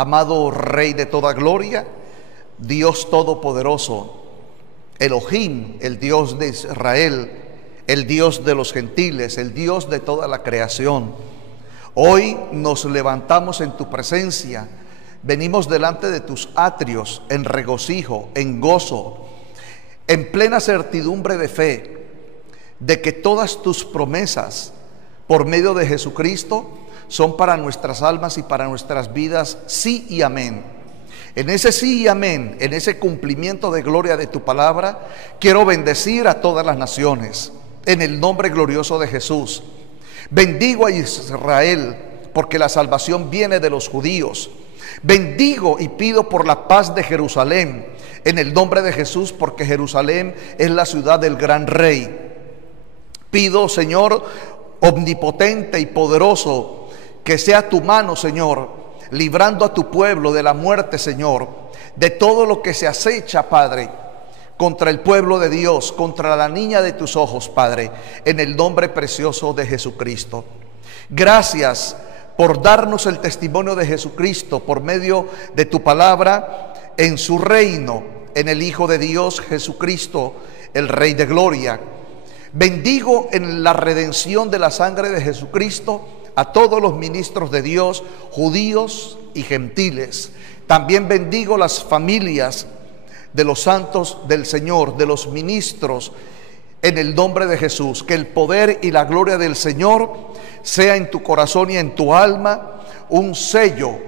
amado Rey de toda gloria, Dios todopoderoso, Elohim, el Dios de Israel, el Dios de los gentiles, el Dios de toda la creación. Hoy nos levantamos en tu presencia, venimos delante de tus atrios en regocijo, en gozo, en plena certidumbre de fe, de que todas tus promesas por medio de Jesucristo son para nuestras almas y para nuestras vidas, sí y amén. En ese sí y amén, en ese cumplimiento de gloria de tu palabra, quiero bendecir a todas las naciones, en el nombre glorioso de Jesús. Bendigo a Israel, porque la salvación viene de los judíos. Bendigo y pido por la paz de Jerusalén, en el nombre de Jesús, porque Jerusalén es la ciudad del gran rey. Pido, Señor, omnipotente y poderoso, que sea tu mano, Señor, librando a tu pueblo de la muerte, Señor, de todo lo que se acecha, Padre, contra el pueblo de Dios, contra la niña de tus ojos, Padre, en el nombre precioso de Jesucristo. Gracias por darnos el testimonio de Jesucristo por medio de tu palabra en su reino, en el Hijo de Dios, Jesucristo, el Rey de gloria. Bendigo en la redención de la sangre de Jesucristo a todos los ministros de Dios, judíos y gentiles. También bendigo las familias de los santos del Señor, de los ministros, en el nombre de Jesús. Que el poder y la gloria del Señor sea en tu corazón y en tu alma un sello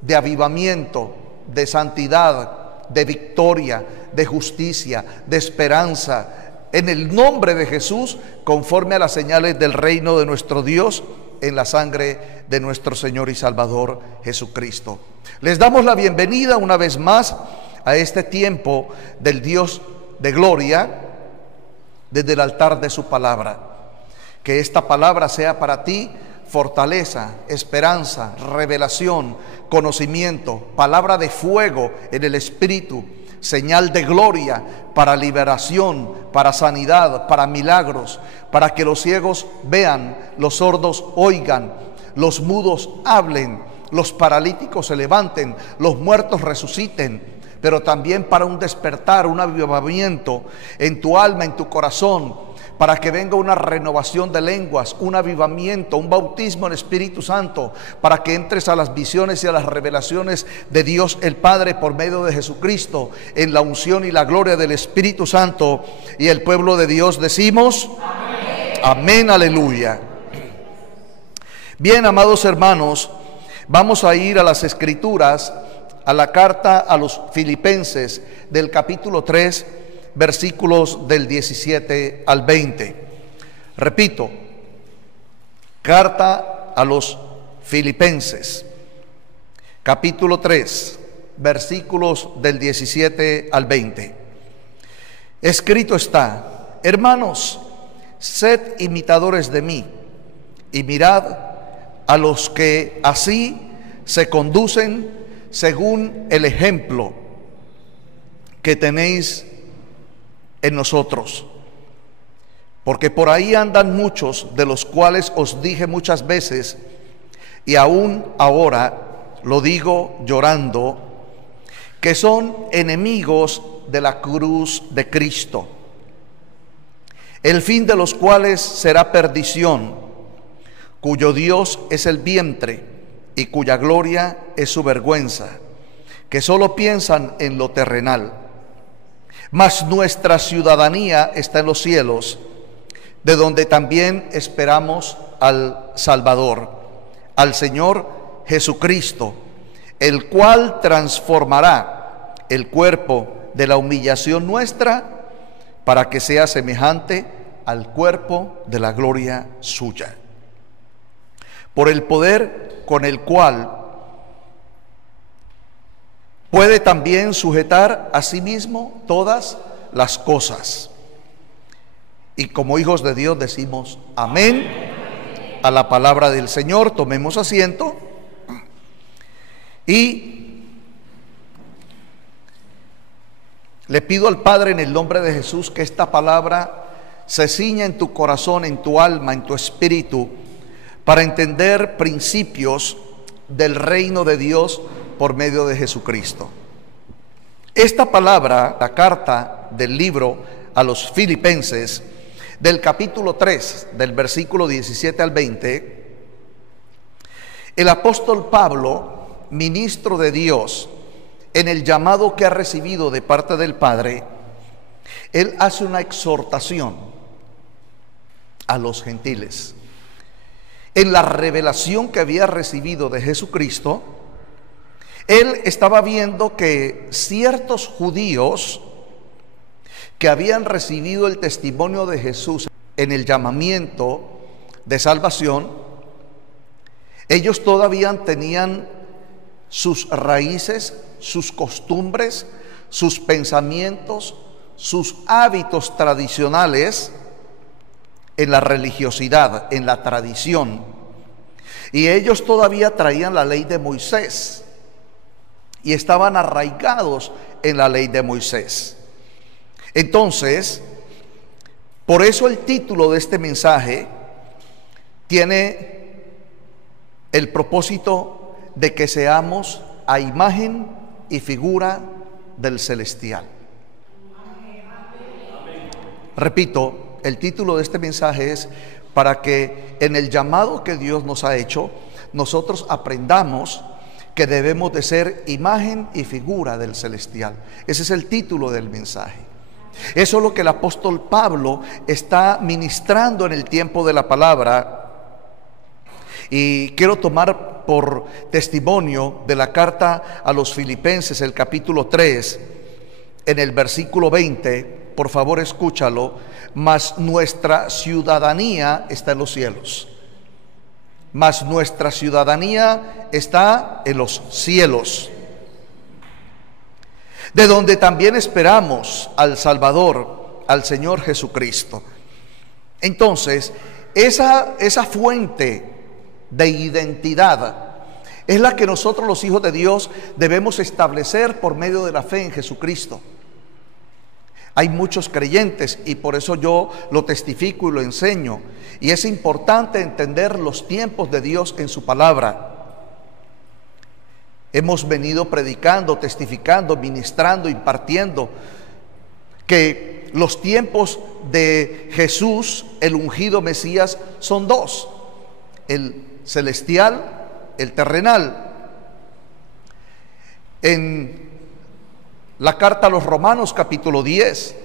de avivamiento, de santidad, de victoria, de justicia, de esperanza, en el nombre de Jesús, conforme a las señales del reino de nuestro Dios, en la sangre de nuestro Señor y Salvador Jesucristo. Les damos la bienvenida una vez más a este tiempo del Dios de gloria, desde el altar de su palabra. Que esta palabra sea para ti fortaleza, esperanza, revelación, conocimiento, palabra de fuego en el Espíritu, señal de gloria para liberación, para sanidad, para milagros, para que los ciegos vean, los sordos oigan, los mudos hablen, los paralíticos se levanten, los muertos resuciten, pero también para un despertar, un avivamiento en tu alma, en tu corazón, para que venga una renovación de lenguas, un avivamiento, un bautismo en Espíritu Santo, para que entres a las visiones y a las revelaciones de Dios el Padre por medio de Jesucristo, en la unción y la gloria del Espíritu Santo. Y el pueblo de Dios decimos amén, amén, aleluya. Bien, amados hermanos, vamos a ir a las Escrituras, a la carta a los Filipenses del capítulo 3, versículos del 17 al 20. Repito, carta a los Filipenses, capítulo 3, versículos del 17 al 20. Escrito está: hermanos, sed imitadores de mí, y mirad a los que así se conducen según el ejemplo que tenéis en nosotros. Porque por ahí andan muchos, de los cuales os dije muchas veces, y aún ahora lo digo llorando, que son enemigos de la cruz de Cristo, el fin de los cuales será perdición, cuyo Dios es el vientre y cuya gloria es su vergüenza, que solo piensan en lo terrenal. Mas nuestra ciudadanía está en los cielos, de donde también esperamos al Salvador, al Señor Jesucristo, el cual transformará el cuerpo de la humillación nuestra para que sea semejante al cuerpo de la gloria suya, por el poder con el cual puede también sujetar a sí mismo todas las cosas. Y como hijos de Dios decimos amén a la palabra del Señor. Tomemos asiento y le pido al Padre en el nombre de Jesús que esta palabra se ciña en tu corazón, en tu alma, en tu espíritu, para entender principios del reino de Dios por medio de Jesucristo. Esta palabra, la carta del libro a los Filipenses, del capítulo 3, del versículo 17 al 20, el apóstol Pablo, ministro de Dios, en el llamado que ha recibido de parte del Padre, él hace una exhortación a los gentiles. En la revelación que había recibido de Jesucristo, él estaba viendo que ciertos judíos que habían recibido el testimonio de Jesús en el llamamiento de salvación, ellos todavía tenían sus raíces, sus costumbres, sus pensamientos, sus hábitos tradicionales en la religiosidad, en la tradición. Y ellos todavía traían la ley de Moisés y estaban arraigados en la ley de Moisés. Entonces, por eso el título de este mensaje tiene el propósito de que seamos a imagen y figura del celestial. Repito, el título de este mensaje es para que en el llamado que Dios nos ha hecho, nosotros aprendamos que debemos de ser imagen y figura del celestial. Ese es el título del mensaje. Eso es lo que el apóstol Pablo está ministrando en el tiempo de la palabra. Y quiero tomar por testimonio de la carta a los Filipenses, el capítulo 3, en el versículo 20. Por favor, escúchalo. Mas nuestra ciudadanía está en los cielos. Mas nuestra ciudadanía está en los cielos, de donde también esperamos al Salvador, al Señor Jesucristo. Entonces, esa fuente de identidad es la que nosotros los hijos de Dios debemos establecer por medio de la fe en Jesucristo. Hay muchos creyentes y por eso yo lo testifico y lo enseño. Y es importante entender los tiempos de Dios en su palabra. Hemos venido predicando, testificando, ministrando, impartiendo que los tiempos de Jesús, el ungido Mesías, son dos: el celestial, el terrenal. En la carta a los Romanos, capítulo 10,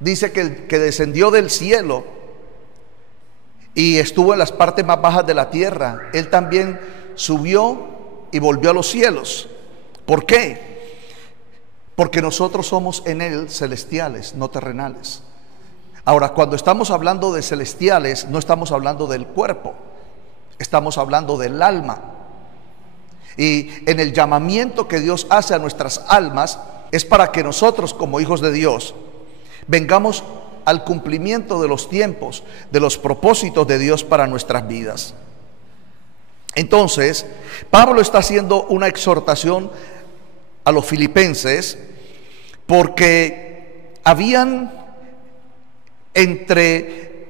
dice que el que descendió del cielo y estuvo en las partes más bajas de la tierra, él también subió y volvió a los cielos. ¿Por qué? Porque nosotros somos en él celestiales, no terrenales. Ahora, cuando estamos hablando de celestiales, no estamos hablando del cuerpo, estamos hablando del alma. Y en el llamamiento que Dios hace a nuestras almas es para que nosotros, como hijos de Dios, vengamos al cumplimiento de los tiempos, de los propósitos de Dios para nuestras vidas. Entonces, Pablo está haciendo una exhortación a los filipenses porque habían entre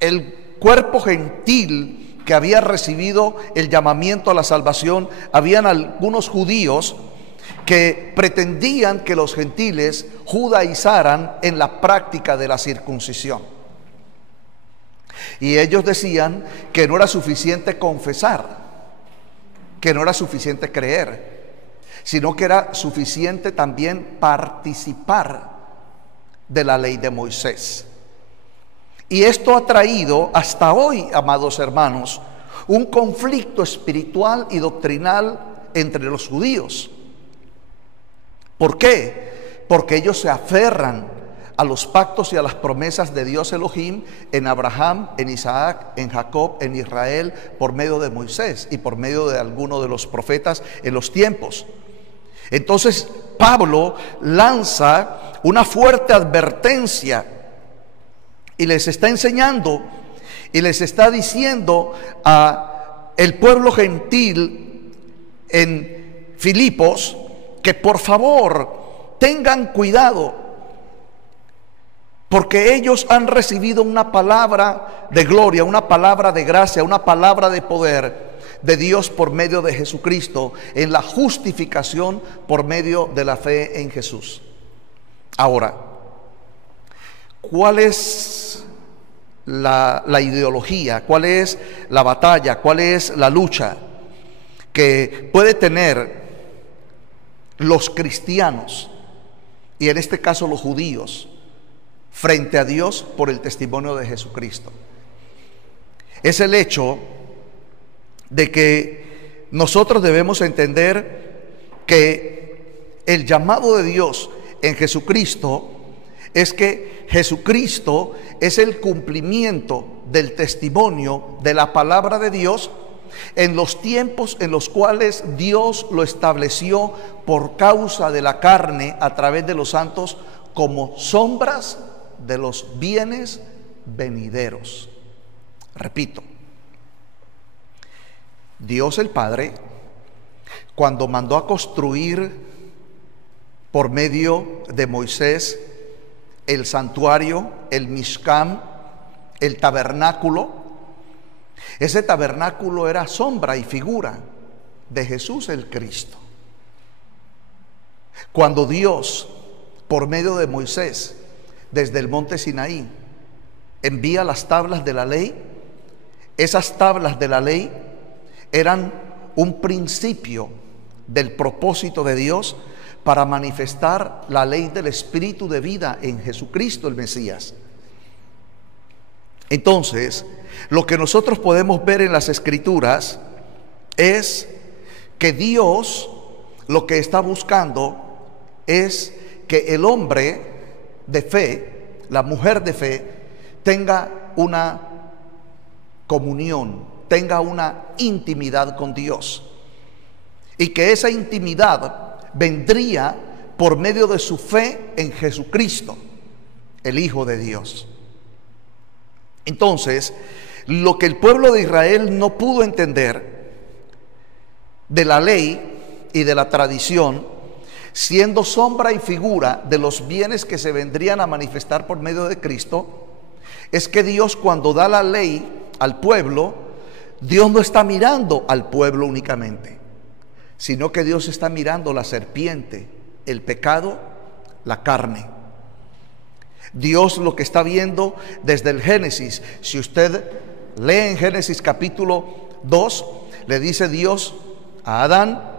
el cuerpo gentil que había recibido el llamamiento a la salvación, habían algunos judíos que pretendían que los gentiles judaizaran en la práctica de la circuncisión. Y ellos decían que no era suficiente confesar, que no era suficiente creer, sino que era suficiente también participar de la ley de Moisés. Y esto ha traído hasta hoy, amados hermanos, un conflicto espiritual y doctrinal entre los judíos. ¿Por qué? Porque ellos se aferran a los pactos y a las promesas de Dios Elohim en Abraham, en Isaac, en Jacob, en Israel, por medio de Moisés y por medio de algunos de los profetas en los tiempos. Entonces Pablo lanza una fuerte advertencia y les está enseñando y les está diciendo a el pueblo gentil en Filipos que por favor tengan cuidado, porque ellos han recibido una palabra de gloria, una palabra de gracia, una palabra de poder, de Dios por medio de Jesucristo, en la justificación por medio de la fe en Jesús. Ahora, ¿cuál es la ideología? ¿Cuál es la batalla? ¿Cuál es la lucha que puede tener los cristianos, y en este caso los judíos, frente a Dios por el testimonio de Jesucristo? Es el hecho de que nosotros debemos entender que el llamado de Dios en Jesucristo es que Jesucristo es el cumplimiento del testimonio de la palabra de Dios en los tiempos en los cuales Dios lo estableció por causa de la carne a través de los santos como sombras de los bienes venideros. Repito, Dios el Padre, cuando mandó a construir por medio de Moisés el santuario, el Mishkan, el tabernáculo, ese tabernáculo era sombra y figura de Jesús el Cristo. Cuando Dios, por medio de Moisés, desde el monte Sinaí, envía las tablas de la ley, esas tablas de la ley eran un principio del propósito de Dios para manifestar la ley del Espíritu de vida en Jesucristo el Mesías. Entonces, lo que nosotros podemos ver en las Escrituras es que Dios lo que está buscando es que el hombre de fe, la mujer de fe, tenga una comunión, tenga una intimidad con Dios, y que esa intimidad vendría por medio de su fe en Jesucristo, el Hijo de Dios. Entonces, lo que el pueblo de Israel no pudo entender de la ley y de la tradición, siendo sombra y figura de los bienes que se vendrían a manifestar por medio de Cristo, es que Dios, cuando da la ley al pueblo, Dios no está mirando al pueblo únicamente, sino que Dios está mirando la serpiente, el pecado, la carne. Dios lo que está viendo desde el Génesis, si usted lee en Génesis capítulo 2, le dice Dios a Adán: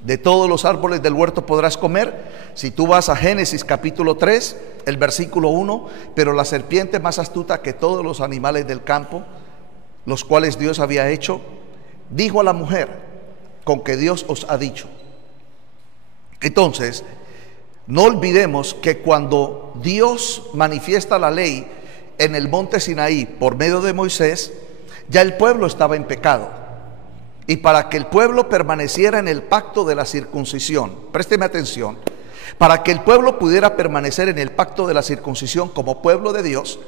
de todos los árboles del huerto podrás comer. Si tú vas a Génesis capítulo 3, el versículo 1, pero la serpiente más astuta que todos los animales del campo, los cuales Dios había hecho, dijo a la mujer: con que Dios os ha dicho. Entonces, no olvidemos que cuando Dios manifiesta la ley en el monte Sinaí por medio de Moisés, ya el pueblo estaba en pecado. Y para que el pueblo permaneciera en el pacto de la circuncisión, présteme atención, para que el pueblo pudiera permanecer en el pacto de la circuncisión como pueblo de Dios,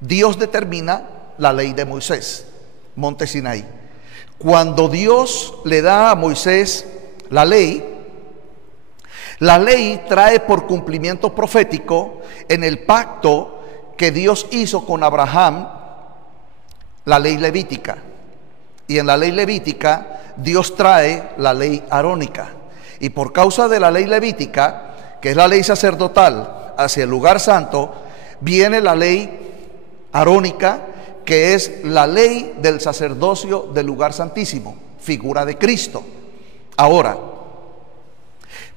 Dios determina la ley de Moisés, monte Sinaí. Cuando Dios le da a Moisés la ley trae por cumplimiento profético en el pacto que Dios hizo con Abraham la ley levítica. Y en la ley levítica Dios trae la ley arónica. Y por causa de la ley levítica, que es la ley sacerdotal hacia el lugar santo, viene la ley arónica, que es la ley del sacerdocio del lugar santísimo, figura de Cristo. Ahora,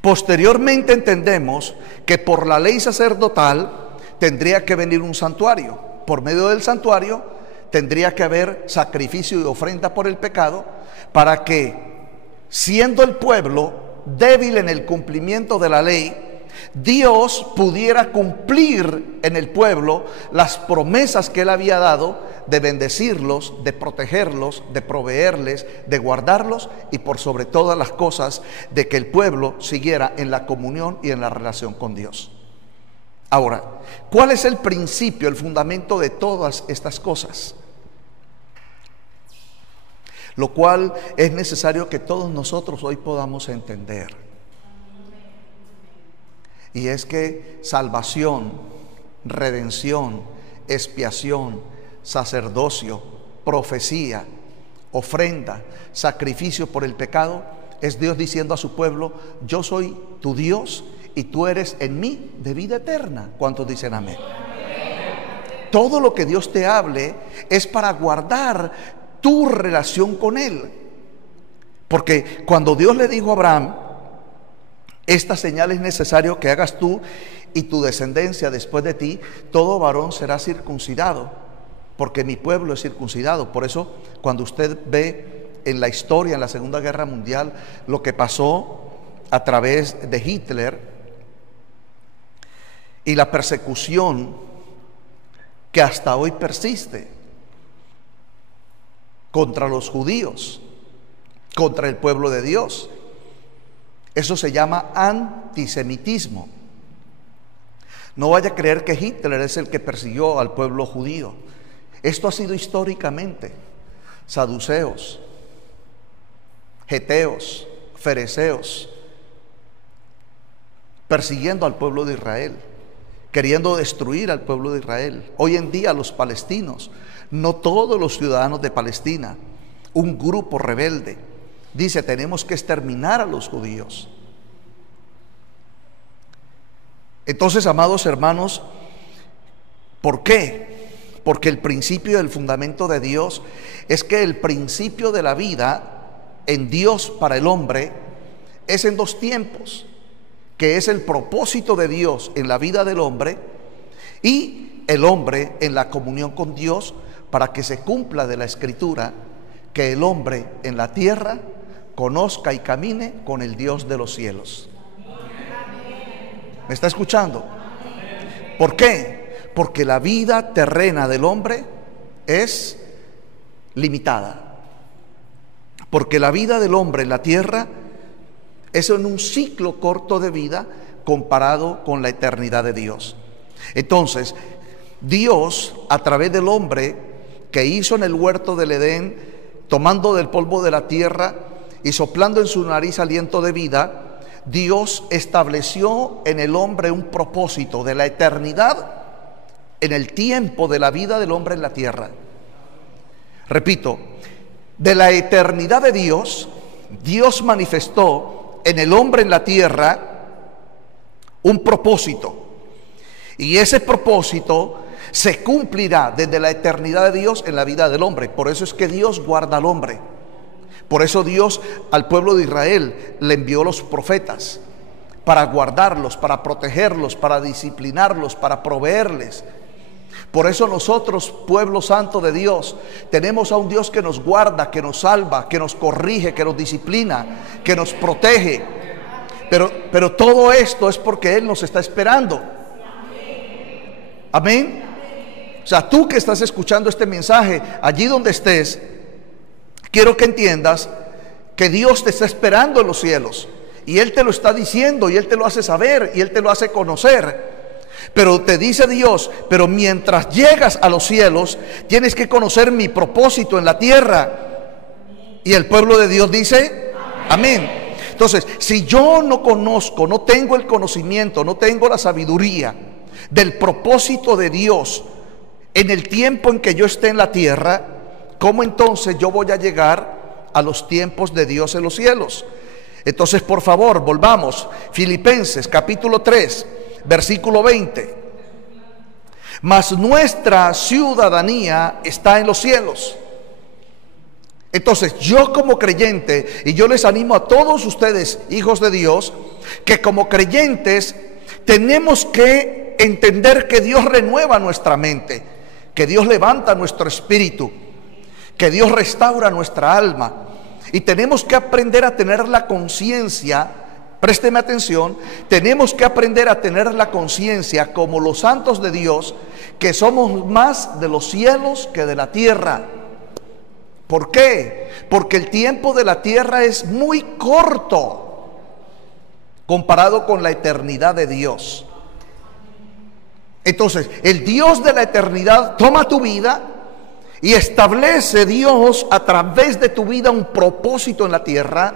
posteriormente entendemos que por la ley sacerdotal tendría que venir un santuario. Por medio del santuario tendría que haber sacrificio y ofrenda por el pecado, para que, siendo el pueblo débil en el cumplimiento de la ley, Dios pudiera cumplir en el pueblo las promesas que Él había dado de bendecirlos, de protegerlos, de proveerles, de guardarlos, y por sobre todas las cosas de que el pueblo siguiera en la comunión y en la relación con Dios. Ahora, ¿cuál es el principio, el fundamento de todas estas cosas? Lo cual es necesario que todos nosotros hoy podamos entender. Y es que salvación, redención, expiación, sacerdocio, profecía, ofrenda, sacrificio por el pecado, es Dios diciendo a su pueblo: yo soy tu Dios y tú eres en mí de vida eterna. ¿Cuántos dicen amén? Todo lo que Dios te hable es para guardar tu relación con Él. Porque cuando Dios le dijo a Abraham: esta señal es necesario que hagas tú y tu descendencia después de ti, todo varón será circuncidado, porque mi pueblo es circuncidado. Por eso, cuando usted ve en la historia, en la Segunda Guerra Mundial, lo que pasó a través de Hitler y la persecución que hasta hoy persiste contra los judíos, contra el pueblo de Dios, eso se llama antisemitismo. No vaya a creer que Hitler es el que persiguió al pueblo judío. Esto ha sido históricamente. Saduceos, geteos, fereceos, persiguiendo al pueblo de Israel, queriendo destruir al pueblo de Israel. Hoy en día los palestinos, no todos los ciudadanos de Palestina, un grupo rebelde dice: tenemos que exterminar a los judíos. Entonces, amados hermanos, ¿por qué? Porque el principio y el fundamento de Dios es que el principio de la vida en Dios para el hombre es en dos tiempos, que es el propósito de Dios en la vida del hombre y el hombre en la comunión con Dios, para que se cumpla de la Escritura que el hombre en la tierra conozca y camine con el Dios de los cielos. ¿Me está escuchando? ¿Por qué? Porque la vida terrena del hombre es limitada. Porque la vida del hombre en la tierra es en un ciclo corto de vida comparado con la eternidad de Dios. Entonces, Dios, a través del hombre que hizo en el huerto del Edén, tomando del polvo de la tierra y soplando en su nariz aliento de vida, Dios estableció en el hombre un propósito de la eternidad en el tiempo de la vida del hombre en la tierra. Repito, de la eternidad de Dios, Dios manifestó en el hombre en la tierra un propósito. Y ese propósito se cumplirá desde la eternidad de Dios en la vida del hombre. Por eso es que Dios guarda al hombre. Por eso Dios al pueblo de Israel le envió los profetas para guardarlos, para protegerlos, para disciplinarlos, para proveerles. Por eso nosotros, pueblo santo de Dios, tenemos a un Dios que nos guarda, que nos salva, que nos corrige, que nos disciplina, que nos protege. Pero todo esto es porque Él nos está esperando. Amén. O sea, tú que estás escuchando este mensaje, allí donde estés, quiero que entiendas que Dios te está esperando en los cielos. Y Él te lo está diciendo, y Él te lo hace saber, y Él te lo hace conocer. Pero te dice Dios: pero mientras llegas a los cielos, tienes que conocer mi propósito en la tierra. Y el pueblo de Dios dice: amén. Entonces, si yo no conozco, no tengo el conocimiento, no tengo la sabiduría del propósito de Dios en el tiempo en que yo esté en la tierra, ¿cómo entonces yo voy a llegar a los tiempos de Dios en los cielos? Entonces, por favor, volvamos. Filipenses capítulo 3, versículo 20. Mas nuestra ciudadanía está en los cielos. Entonces, yo como creyente, y yo les animo a todos ustedes, hijos de Dios, que como creyentes tenemos que entender que Dios renueva nuestra mente, que Dios levanta nuestro espíritu, que Dios restaura nuestra alma. Y tenemos que aprender a tener la conciencia, présteme atención, tenemos que aprender a tener la conciencia como los santos de Dios, que somos más de los cielos que de la tierra. ¿Por qué? Porque el tiempo de la tierra es muy corto comparado con la eternidad de Dios. Entonces, el Dios de la eternidad toma tu vida y establece Dios a través de tu vida un propósito en la tierra,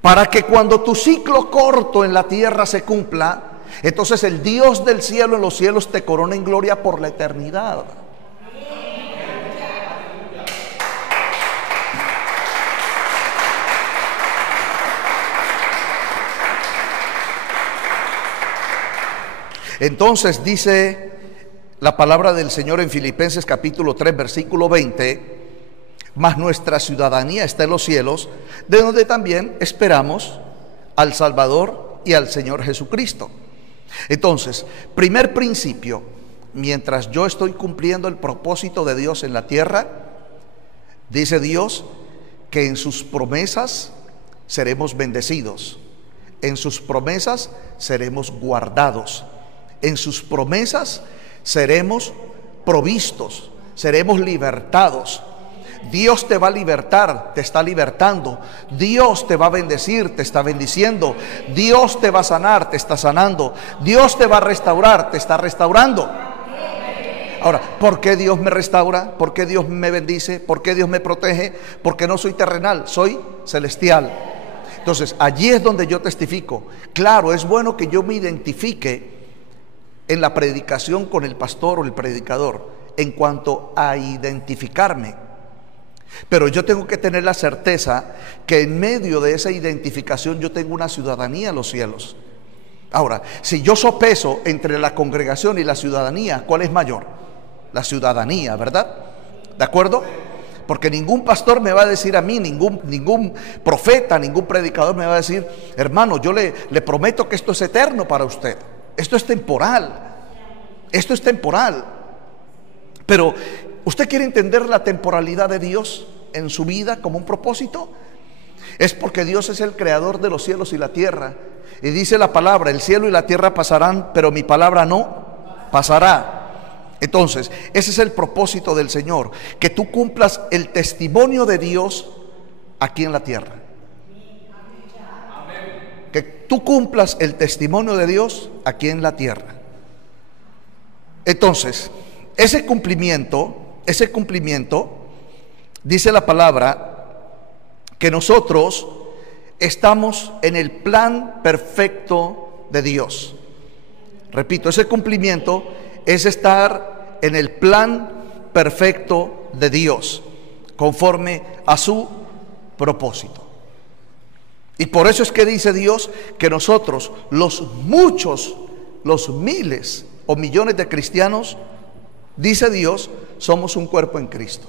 para que cuando tu ciclo corto en la tierra se cumpla, entonces el Dios del cielo en los cielos te corona en gloria por la eternidad. Entonces dice la palabra del Señor en Filipenses capítulo 3 versículo 20: mas nuestra ciudadanía está en los cielos, de donde también esperamos al Salvador y al Señor Jesucristo. Entonces, primer principio: mientras yo estoy cumpliendo el propósito de Dios en la tierra, dice Dios que en sus promesas seremos bendecidos, en sus promesas seremos guardados, en sus promesas seremos provistos, seremos libertados. Dios te va a libertar, te está libertando. Dios te va a bendecir, te está bendiciendo. Dios te va a sanar, te está sanando. Dios te va a restaurar, te está restaurando. Ahora, ¿por qué Dios me restaura? ¿Por qué Dios me bendice? ¿Por qué Dios me protege? Porque no soy terrenal, soy celestial. Entonces, allí es donde yo testifico. Claro, es bueno que yo me identifique en la predicación con el pastor o el predicador en cuanto a identificarme. Pero yo tengo que tener la certeza que en medio de esa identificación yo tengo una ciudadanía en los cielos. Ahora, si yo sopeso entre la congregación y la ciudadanía, ¿cuál es mayor? La ciudadanía, ¿verdad? ¿De acuerdo? Porque ningún pastor me va a decir a mí, ningún profeta, ningún predicador me va a decir: hermano, yo le prometo que esto es eterno para usted. Esto es temporal. Esto es temporal. Pero ¿usted quiere entender la temporalidad de Dios en su vida como un propósito? Es porque Dios es el creador de los cielos y la tierra. Y dice la palabra: el cielo y la tierra pasarán, pero mi palabra no pasará. Entonces, ese es el propósito del Señor, que tú cumplas el testimonio de Dios aquí en la tierra. Que tú cumplas el testimonio de Dios aquí en la tierra. Entonces, ese cumplimiento, dice la palabra que nosotros estamos en el plan perfecto de Dios. Repito, ese cumplimiento es estar en el plan perfecto de Dios, conforme a su propósito. Y por eso es que dice Dios que nosotros, los miles o millones de cristianos, dice Dios, somos un cuerpo en Cristo.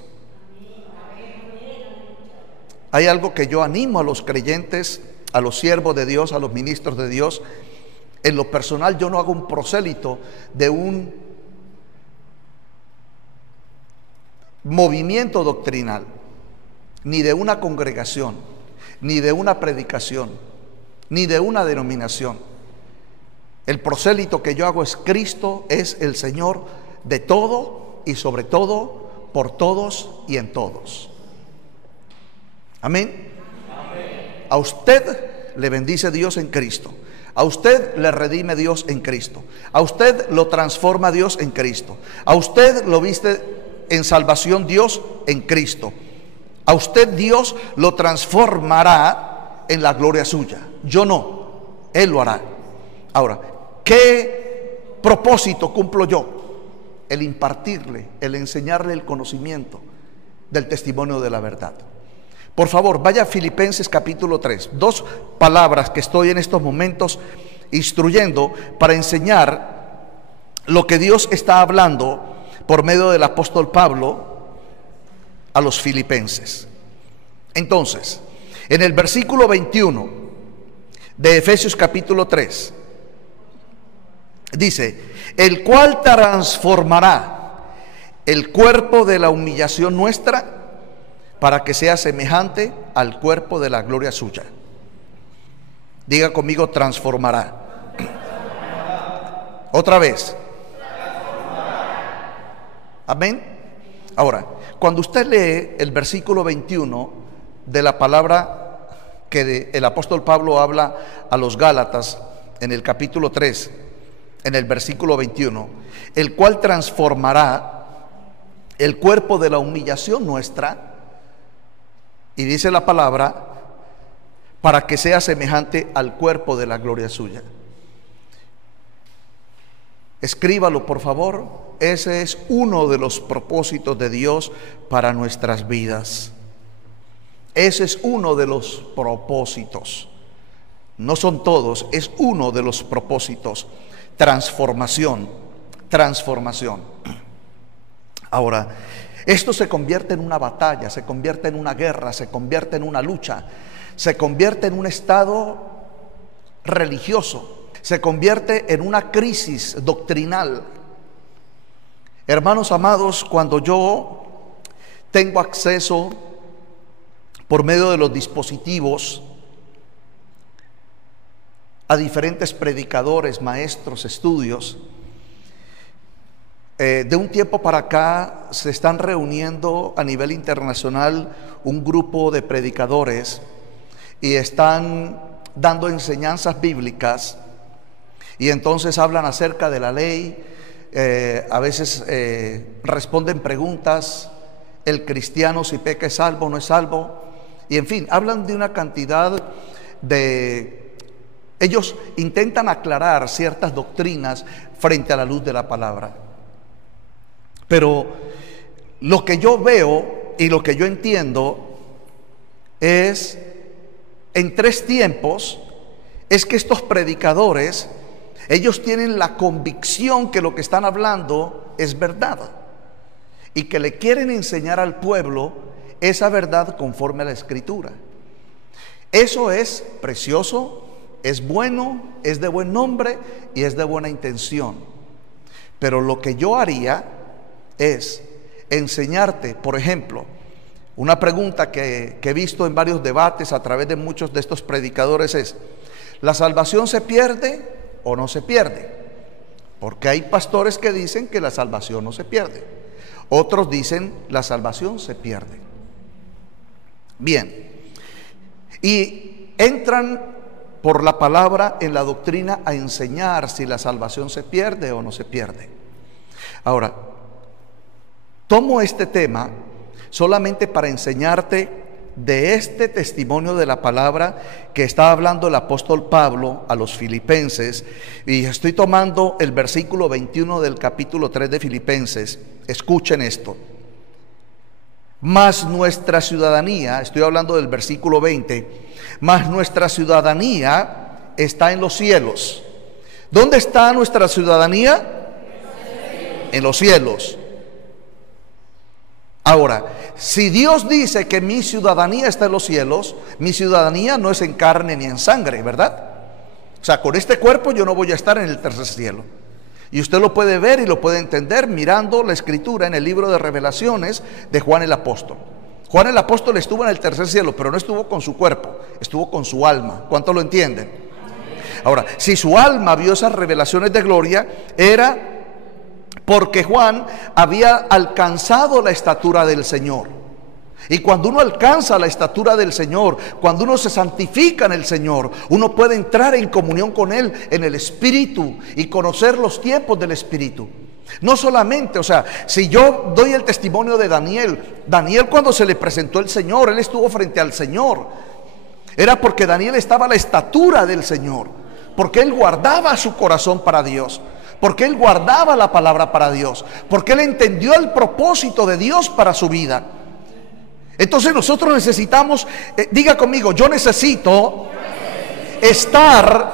Hay algo que yo animo a los creyentes, a los siervos de Dios, a los ministros de Dios. En lo personal, yo no hago un prosélito de un movimiento doctrinal, ni de una congregación, ni de una predicación, ni de una denominación. El prosélito que yo hago es Cristo, es el Señor de todo y sobre todo, por todos y en todos. Amén. A usted le bendice Dios en Cristo. A usted le redime Dios en Cristo. A usted lo transforma Dios en Cristo. A usted lo viste en salvación Dios en Cristo. A usted Dios lo transformará en la gloria suya. Yo no, Él lo hará. Ahora, ¿qué propósito cumplo yo? El impartirle, el enseñarle el conocimiento del testimonio de la verdad. Por favor, vaya a Filipenses capítulo 3. Dos palabras que estoy en estos momentos instruyendo para enseñar lo que Dios está hablando por medio del apóstol Pablo a los filipenses. Entonces, en el versículo 21 de Efesios capítulo 3, dice: el cual transformará el cuerpo de la humillación nuestra para que sea semejante al cuerpo de la gloria suya. Diga conmigo: transformará. Otra vez. Amén. Ahora, cuando usted lee el versículo 21 de la palabra que el apóstol Pablo habla a los Gálatas en el capítulo 3, en el versículo 21, el cual transformará el cuerpo de la humillación nuestra, y dice la palabra, para que sea semejante al cuerpo de la gloria suya. Escríbalo, por favor. Ese es uno de los propósitos de Dios para nuestras vidas. Ese es uno de los propósitos. No son todos, es uno de los propósitos. transformación, transformación. Ahora, esto se convierte en una batalla, se convierte en una guerra, se convierte en una lucha, se convierte en un estado religioso, se convierte en una crisis doctrinal. Hermanos amados, cuando yo tengo acceso por medio de los dispositivos a diferentes predicadores, maestros, estudios, de un tiempo para acá se están reuniendo a nivel internacional un grupo de predicadores y están dando enseñanzas bíblicas, y entonces hablan acerca de la ley, a veces responden preguntas: el cristiano si peca es salvo o no es salvo, y en fin, hablan de una cantidad de... Ellos intentan aclarar ciertas doctrinas frente a la luz de la palabra. Pero lo que yo veo y lo que yo entiendo es, en tres tiempos, es que estos predicadores, ellos tienen la convicción que lo que están hablando es verdad y que le quieren enseñar al pueblo esa verdad conforme a la Escritura. Eso es precioso, es bueno, es de buen nombre y es de buena intención. Pero lo que yo haría es enseñarte, por ejemplo, una pregunta que he visto en varios debates a través de muchos de estos predicadores es: ¿la salvación se pierde o no se pierde? Porque hay pastores que dicen que la salvación no se pierde, otros dicen la salvación se pierde. Bien, y entran por la palabra en la doctrina a enseñar si la salvación se pierde o no se pierde. Ahora, tomo este tema solamente para enseñarte de este testimonio de la palabra que está hablando el apóstol Pablo a los filipenses, y estoy tomando el versículo 21 del capítulo 3 de Filipenses. Escuchen esto: mas nuestra ciudadanía, estoy hablando del versículo 20, mas nuestra ciudadanía está en los cielos. ¿Dónde está nuestra ciudadanía? En los cielos. Ahora, si Dios dice que mi ciudadanía está en los cielos, mi ciudadanía no es en carne ni en sangre, ¿verdad? O sea, con este cuerpo yo no voy a estar en el tercer cielo. Y usted lo puede ver y lo puede entender mirando la Escritura en el libro de Revelaciones de Juan el Apóstol. Juan el Apóstol estuvo en el tercer cielo, pero no estuvo con su cuerpo, estuvo con su alma. ¿Cuántos lo entienden? Ahora, si su alma vio esas revelaciones de gloria, era porque Juan había alcanzado la estatura del Señor. Y cuando uno alcanza la estatura del Señor, cuando uno se santifica en el Señor, uno puede entrar en comunión con Él en el Espíritu y conocer los tiempos del Espíritu. No solamente, o sea, si yo doy el testimonio de Daniel cuando se le presentó el Señor, él estuvo frente al Señor. Era porque Daniel estaba a la estatura del Señor, porque él guardaba su corazón para Dios, porque él guardaba la palabra para Dios, porque él entendió el propósito de Dios para su vida. Entonces nosotros necesitamos, diga conmigo, yo necesito estar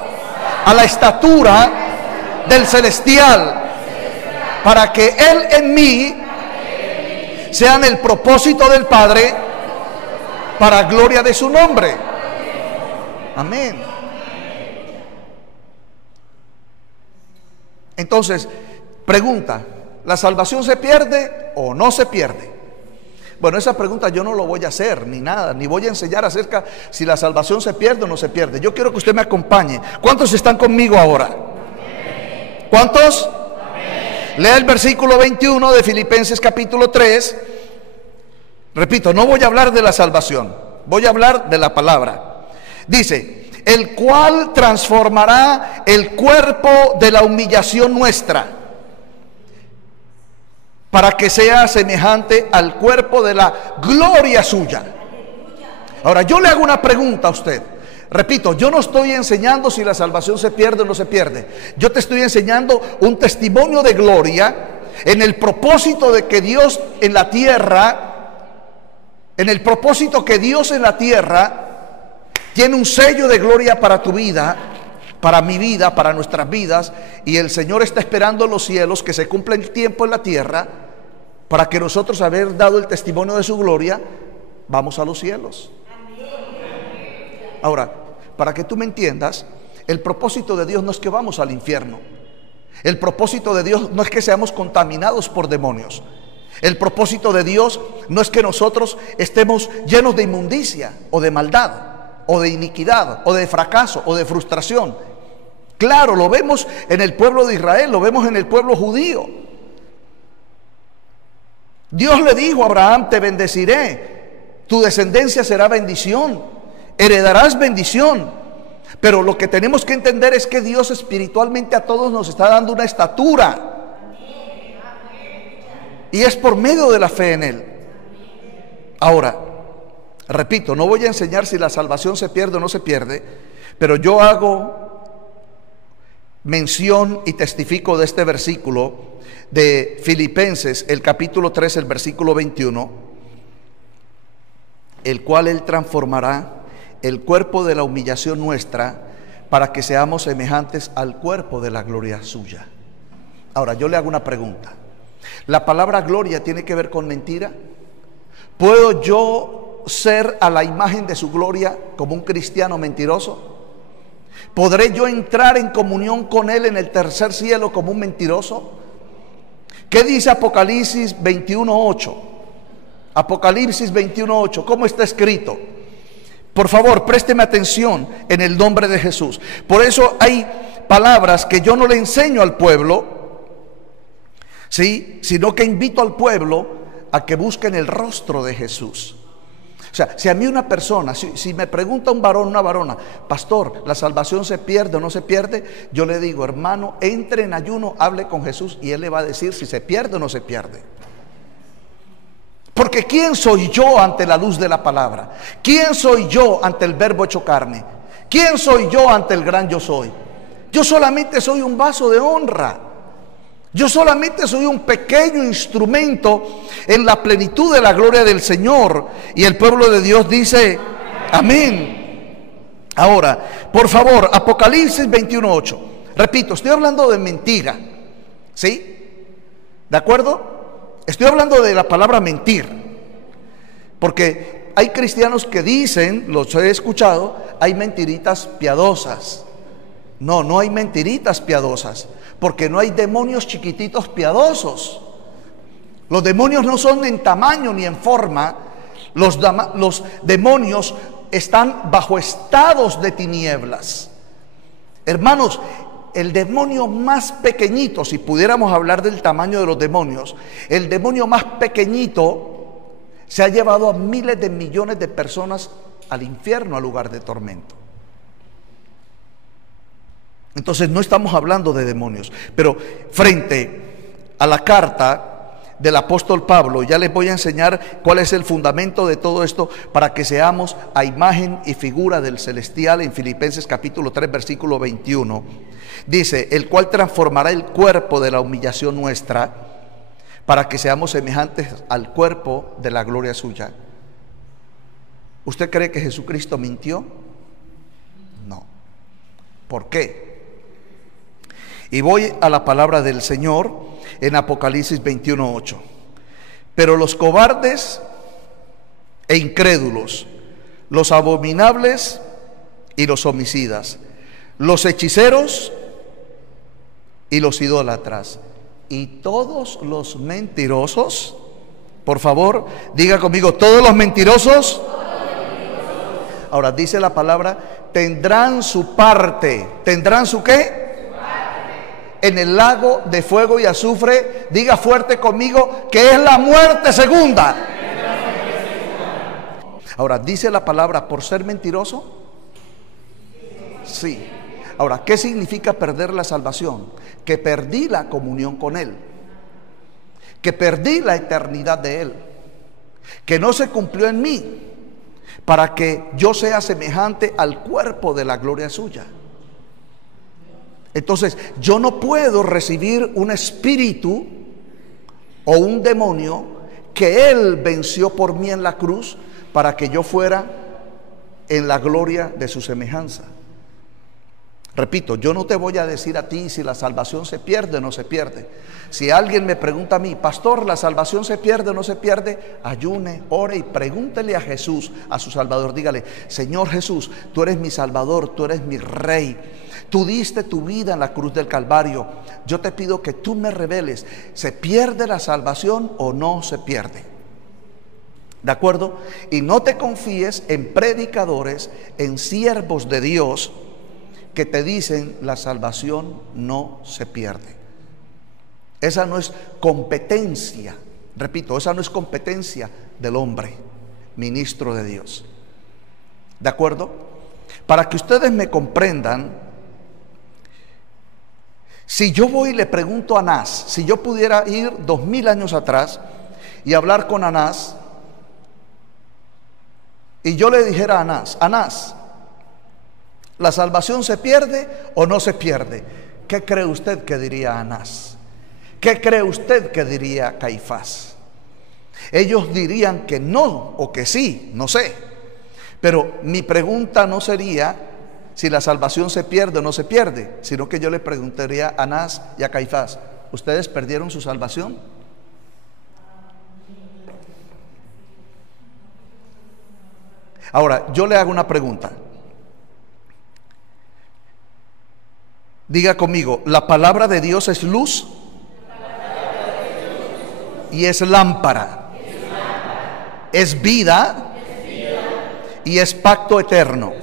a la estatura del celestial, para que Él en mí sean el propósito del Padre para gloria de su nombre. Amén. Entonces, pregunta: ¿la salvación se pierde o no se pierde? Bueno, esa pregunta yo no lo voy a hacer ni nada, ni voy a enseñar acerca si la salvación se pierde o no se pierde. Yo quiero que usted me acompañe. ¿Cuántos están conmigo ahora? ¿Cuántos? Lea el versículo 21 de Filipenses capítulo 3. Repito, no voy a hablar de la salvación, voy a hablar de la palabra. Dice: el cual transformará el cuerpo de la humillación nuestra, para que sea semejante al cuerpo de la gloria suya. Ahora, yo le hago una pregunta a usted. Repito, yo no estoy enseñando si la salvación se pierde o no se pierde. Yo te estoy enseñando un testimonio de gloria en el propósito de que Dios en la tierra, en el propósito que Dios en la tierra tiene un sello de gloria para tu vida, para mi vida, para nuestras vidas, y el Señor está esperando en los cielos que se cumpla el tiempo en la tierra para que nosotros, haber dado el testimonio de su gloria, vamos a los cielos. Ahora, para que tú me entiendas, el propósito de Dios no es que vamos al infierno. El propósito de Dios no es que seamos contaminados por demonios. El propósito de Dios no es que nosotros estemos llenos de inmundicia o de maldad o de iniquidad o de fracaso o de frustración. Claro, lo vemos en el pueblo de Israel, lo vemos en el pueblo judío. Dios le dijo a Abraham: te bendeciré, tu descendencia será bendición, heredarás bendición. Pero lo que tenemos que entender es que Dios espiritualmente a todos nos está dando una estatura, y es por medio de la fe en Él. Ahora, repito, no voy a enseñar si la salvación se pierde o no se pierde, pero yo hago mención y testifico de este versículo de Filipenses, el capítulo 3, el versículo 21, el cual Él transformará el cuerpo de la humillación nuestra para que seamos semejantes al cuerpo de la gloria suya. Ahora, yo le hago una pregunta. ¿La palabra gloria tiene que ver con mentira? ¿Puedo yo ser a la imagen de su gloria como un cristiano mentiroso? ¿Podré yo entrar en comunión con Él en el tercer cielo como un mentiroso? ¿Qué dice Apocalipsis 21:8? Apocalipsis 21:8, ¿cómo está escrito? Por favor, présteme atención en el nombre de Jesús. Por eso hay palabras que yo no le enseño al pueblo, ¿sí?, sino que invito al pueblo a que busquen el rostro de Jesús. O sea, si a mí una persona, si me pregunta un varón, una varona: pastor, ¿la salvación se pierde o no se pierde? Yo le digo: hermano, entre en ayuno, hable con Jesús y Él le va a decir si se pierde o no se pierde. Porque ¿quién soy yo ante la luz de la palabra? ¿Quién soy yo ante el verbo hecho carne? ¿Quién soy yo ante el gran yo soy? Yo solamente soy un vaso de honra. Yo solamente soy un pequeño instrumento en la plenitud de la gloria del Señor. Y el pueblo de Dios dice amén. Ahora, por favor, Apocalipsis 21:8. Repito, estoy hablando de mentira, ¿sí? ¿De acuerdo? Estoy hablando de la palabra mentir, porque hay cristianos que dicen, los he escuchado, hay mentiritas piadosas. No, no hay mentiritas piadosas, porque no hay demonios chiquititos piadosos. Los demonios no son en tamaño ni en forma. Los demonios están bajo estados de tinieblas. Hermanos, el demonio más pequeñito, si pudiéramos hablar del tamaño de los demonios, el demonio más pequeñito se ha llevado a miles de millones de personas al infierno, al lugar de tormento. Entonces no estamos hablando de demonios. Pero frente a la carta del apóstol Pablo, ya les voy a enseñar cuál es el fundamento de todo esto para que seamos a imagen y figura del celestial. En Filipenses capítulo 3 versículo 21 dice: el cual transformará el cuerpo de la humillación nuestra para que seamos semejantes al cuerpo de la gloria suya. ¿Usted cree que Jesucristo mintió? No. ¿Por qué? Y voy a la palabra del Señor en Apocalipsis 21:8. Pero los cobardes e incrédulos, los abominables y los homicidas, los hechiceros y los idólatras, y todos los mentirosos, por favor, diga conmigo: todos los mentirosos. Ahora dice la palabra: tendrán su parte. ¿Tendrán su qué? En el lago de fuego y azufre. Diga fuerte conmigo: que es la muerte segunda. Ahora, ¿dice la palabra por ser mentiroso? Sí. Ahora, ¿qué significa perder la salvación? Que perdí la comunión con Él, que perdí la eternidad de Él, que no se cumplió en mí para que yo sea semejante al cuerpo de la gloria suya. Entonces, yo no puedo recibir un espíritu o un demonio que Él venció por mí en la cruz para que yo fuera en la gloria de su semejanza. Repito, yo no te voy a decir a ti si la salvación se pierde o no se pierde. Si alguien me pregunta a mí, pastor, ¿la salvación se pierde o no se pierde? Ayune, ore y pregúntele a Jesús, a su Salvador. Dígale, Señor Jesús, tú eres mi Salvador, tú eres mi Rey. Tú diste tu vida en la cruz del Calvario. Yo te pido que tú me reveles, ¿se pierde la salvación o no se pierde? ¿De acuerdo? Y no te confíes en predicadores, en siervos de Dios que te dicen la salvación no se pierde. Esa no es competencia, repito, esa no es competencia del hombre, ministro de Dios. ¿De acuerdo? Para que ustedes me comprendan, si yo voy y le pregunto a Anás, si yo pudiera ir 2000 años atrás y hablar con Anás, y yo le dijera a Anás, Anás, ¿la salvación se pierde o no se pierde? ¿Qué cree usted que diría Anás? ¿Qué cree usted que diría Caifás? Ellos dirían que no o que sí, no sé. Pero mi pregunta no sería si la salvación se pierde o no se pierde, sino que yo le preguntaría a Anás y a Caifás, ¿ustedes perdieron su salvación? Ahora, yo le hago una pregunta. Diga conmigo, ¿la palabra de Dios es luz? Y es lámpara. Es vida y es pacto eterno.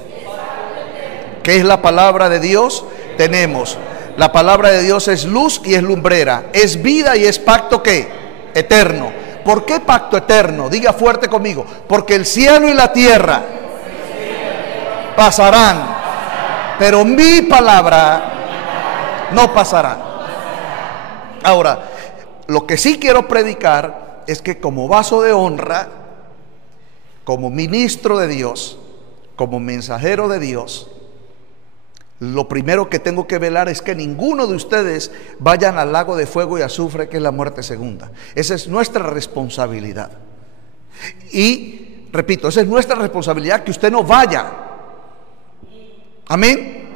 ¿Qué es la palabra de Dios? Tenemos, la palabra de Dios es luz y es lumbrera. Es vida y es pacto ¿qué? Eterno. ¿Por qué pacto eterno? Diga fuerte conmigo. Porque el cielo y la tierra pasarán, pero mi palabra no pasará. Ahora, lo que sí quiero predicar es que como vaso de honra, como ministro de Dios, como mensajero de Dios, lo primero que tengo que velar es que ninguno de ustedes vayan al lago de fuego y azufre, que es la muerte segunda. Esa es nuestra responsabilidad. Y, repito, esa es nuestra responsabilidad, que usted no vaya. Amén.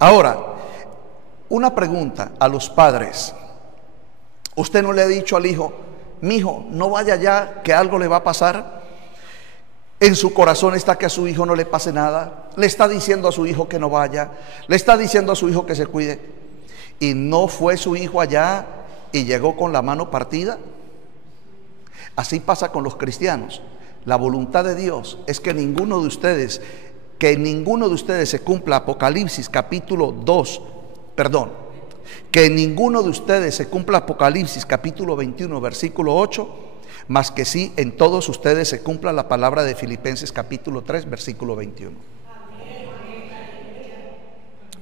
Ahora, una pregunta a los padres. ¿Usted no le ha dicho al hijo, mijo, no vaya ya, que algo le va a pasar? En su corazón está que a su hijo no le pase nada. Le está diciendo a su hijo que no vaya. Le está diciendo a su hijo que se cuide. Y no fue su hijo allá y llegó con la mano partida. Así pasa con los cristianos. La voluntad de Dios es que ninguno de ustedes se cumpla Apocalipsis capítulo 2, que ninguno de ustedes se cumpla Apocalipsis capítulo 21 versículo 8, más que sí en todos ustedes se cumpla la palabra de Filipenses capítulo 3 versículo 21.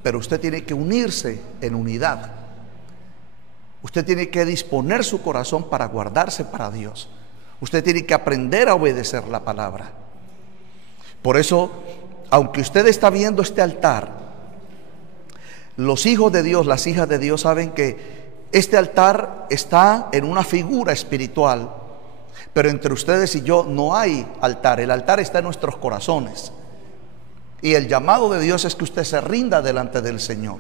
Pero usted tiene que unirse en unidad. Usted tiene que disponer su corazón para guardarse para Dios. Usted tiene que aprender a obedecer la palabra. Por eso, aunque usted está viendo este altar, los hijos de Dios, las hijas de Dios saben que este altar está en una figura espiritual, pero entre ustedes y yo no hay altar. El altar está en nuestros corazones. Y el llamado de Dios es que usted se rinda delante del Señor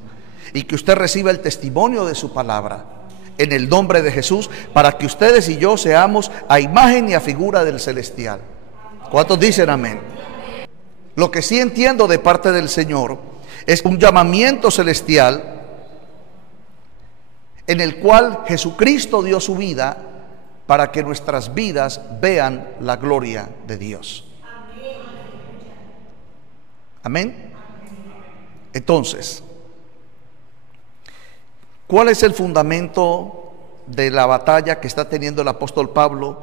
y que usted reciba el testimonio de su palabra en el nombre de Jesús, para que ustedes y yo seamos a imagen y a figura del celestial. ¿Cuántos dicen amén? Lo que sí entiendo de parte del Señor es un llamamiento celestial en el cual Jesucristo dio su vida para que nuestras vidas vean la gloria de Dios. Amén. Entonces, ¿cuál es el fundamento de la batalla que está teniendo el apóstol Pablo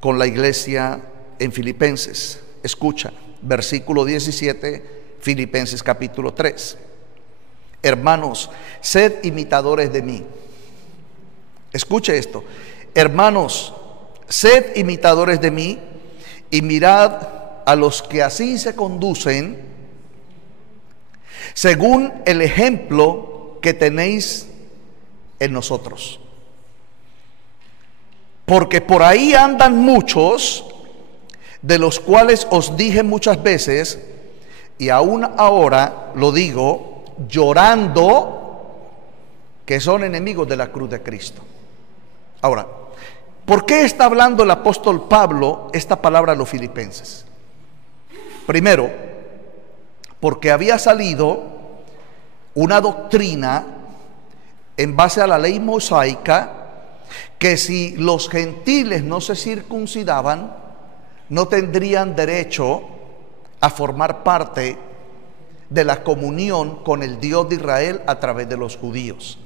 con la iglesia en Filipenses? Escucha, versículo 17, Filipenses capítulo 3. Hermanos, sed imitadores de mí. Escuche esto. Hermanos, sed imitadores de mí y mirad a los que así se conducen según el ejemplo que tenéis en nosotros. Porque por ahí andan muchos, de los cuales os dije muchas veces, y aún ahora lo digo, llorando, que son enemigos de la cruz de Cristo. Ahora, ¿por qué está hablando el apóstol Pablo esta palabra a los filipenses? Primero, porque había salido una doctrina en base a la ley mosaica, que si los gentiles no se circuncidaban, no tendrían derecho a formar parte de la comunión con el Dios de Israel a través de los judíos,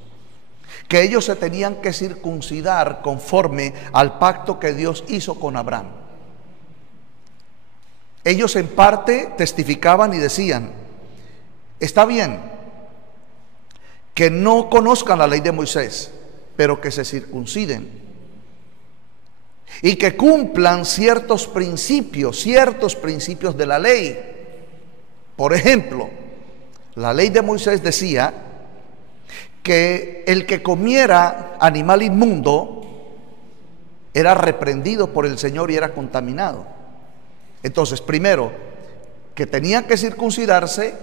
que ellos se tenían que circuncidar conforme al pacto que Dios hizo con Abraham. Ellos en parte testificaban y decían: está bien que no conozcan la ley de Moisés, pero que se circunciden y que cumplan ciertos principios de la ley. Por ejemplo, la ley de Moisés decía que el que comiera animal inmundo era reprendido por el Señor y era contaminado. Entonces, primero, que tenían que circuncidarse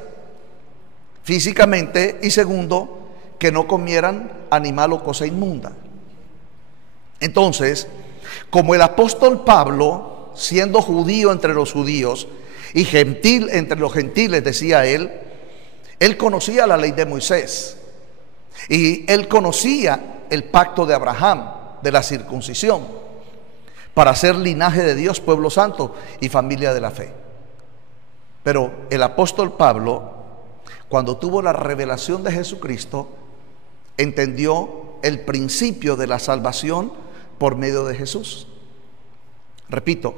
físicamente, y segundo, que no comieran animal o cosa inmunda. Entonces, como el apóstol Pablo, siendo judío entre los judíos y gentil entre los gentiles, decía él conocía la ley de Moisés y él conocía el pacto de Abraham, de la circuncisión, para ser linaje de Dios, pueblo santo y familia de la fe. Pero el apóstol Pablo, cuando tuvo la revelación de Jesucristo, entendió el principio de la salvación por medio de Jesús. Repito,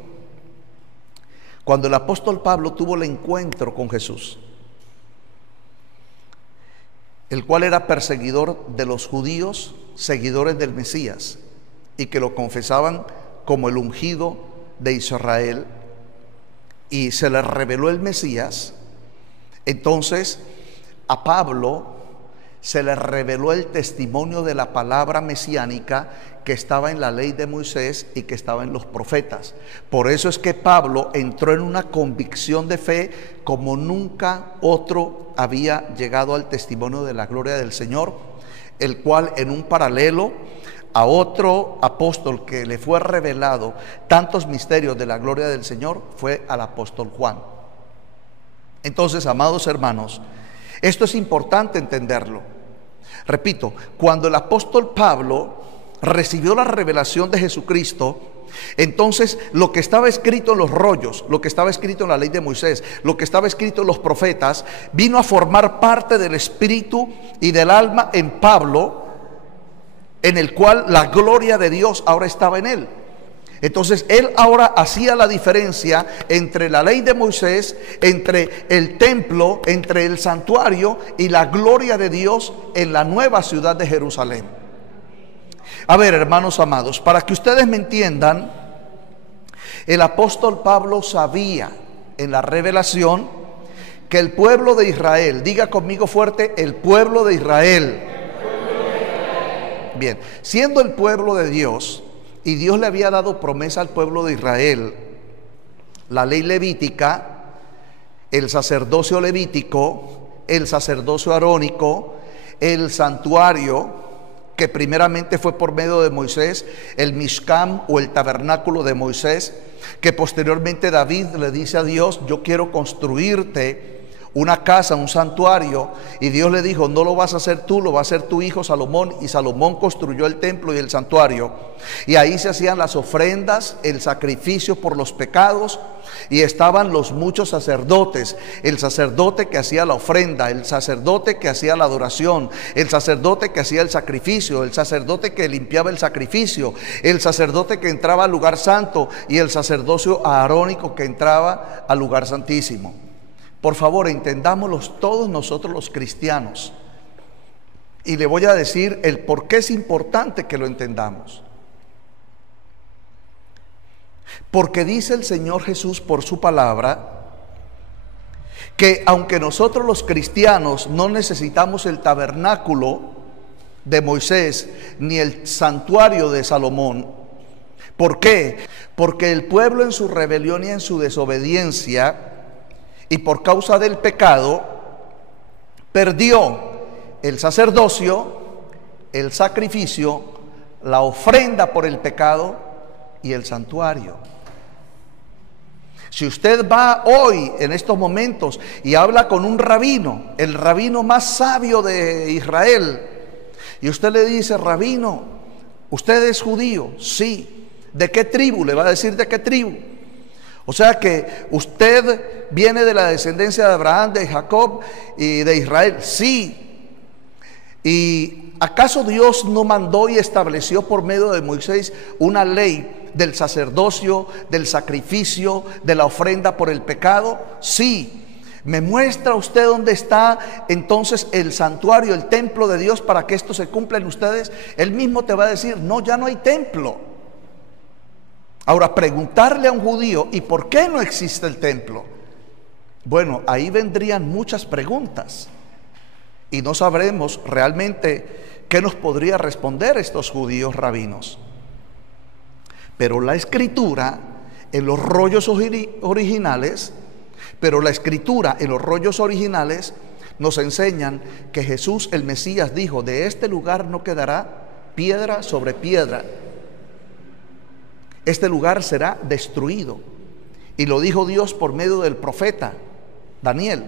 cuando el apóstol Pablo tuvo el encuentro con Jesús, el cual era perseguidor de los judíos, seguidores del Mesías, y que lo confesaban como el ungido de Israel, y se le reveló el Mesías, entonces a Pablo se le reveló el testimonio de la palabra mesiánica que estaba en la ley de Moisés y que estaba en los profetas. Por eso es que Pablo entró en una convicción de fe como nunca otro había llegado al testimonio de la gloria del Señor, el cual, en un paralelo a otro apóstol que le fue revelado tantos misterios de la gloria del Señor, fue al apóstol Juan. Entonces, amados hermanos, esto es importante entenderlo. Repito, cuando el apóstol Pablo recibió la revelación de Jesucristo, entonces lo que estaba escrito en los rollos, lo que estaba escrito en la ley de Moisés, lo que estaba escrito en los profetas, vino a formar parte del espíritu y del alma en Pablo, en el cual la gloria de Dios ahora estaba en él. Entonces él ahora hacía la diferencia entre la ley de Moisés, entre el templo, entre el santuario y la gloria de Dios en la nueva ciudad de Jerusalén. A ver, hermanos amados, para que ustedes me entiendan, el apóstol Pablo sabía en la revelación que el pueblo de Israel, diga conmigo fuerte, el pueblo de Israel. Bien, siendo el pueblo de Dios, y Dios le había dado promesa al pueblo de Israel, la ley levítica, el sacerdocio levítico, el sacerdocio arónico, el santuario, que primeramente fue por medio de Moisés, el Mishkan o el tabernáculo de Moisés, que posteriormente David le dice a Dios: yo quiero construirte una casa, un santuario, y Dios le dijo: no lo vas a hacer tú, lo va a hacer tu hijo Salomón. Y Salomón construyó el templo y el santuario, y ahí se hacían las ofrendas, el sacrificio por los pecados, y estaban los muchos sacerdotes: el sacerdote que hacía la ofrenda, el sacerdote que hacía la adoración, el sacerdote que hacía el sacrificio, el sacerdote que limpiaba el sacrificio, el sacerdote que entraba al lugar santo, y el sacerdocio arónico que entraba al lugar santísimo. Por favor, entendámoslos todos nosotros los cristianos. Y le voy a decir el por qué es importante que lo entendamos. Porque dice el Señor Jesús por su palabra que aunque nosotros los cristianos no necesitamos el tabernáculo de Moisés ni el santuario de Salomón. ¿Por qué? Porque el pueblo en su rebelión y en su desobediencia, y por causa del pecado, perdió el sacerdocio, el sacrificio, la ofrenda por el pecado y el santuario. Si usted va hoy en estos momentos y habla con un rabino, el rabino más sabio de Israel, y usted le dice: rabino, ¿usted es judío? Sí. ¿De qué tribu? Le va a decir de qué tribu. O sea que usted viene de la descendencia de Abraham, de Jacob y de Israel. Sí. ¿Y acaso Dios no mandó y estableció por medio de Moisés una ley del sacerdocio, del sacrificio, de la ofrenda por el pecado? Sí. ¿Me muestra usted dónde está entonces el santuario, el templo de Dios, para que esto se cumpla en ustedes? Él mismo te va a decir: no, ya no hay templo. Ahora, preguntarle a un judío: ¿y por qué no existe el templo? Bueno, ahí vendrían muchas preguntas y no sabremos realmente qué nos podría responder estos judíos rabinos. Pero la escritura en los rollos originales, nos enseñan que Jesús el Mesías dijo: de este lugar no quedará piedra sobre piedra, este lugar será destruido. Y lo dijo Dios por medio del profeta Daniel,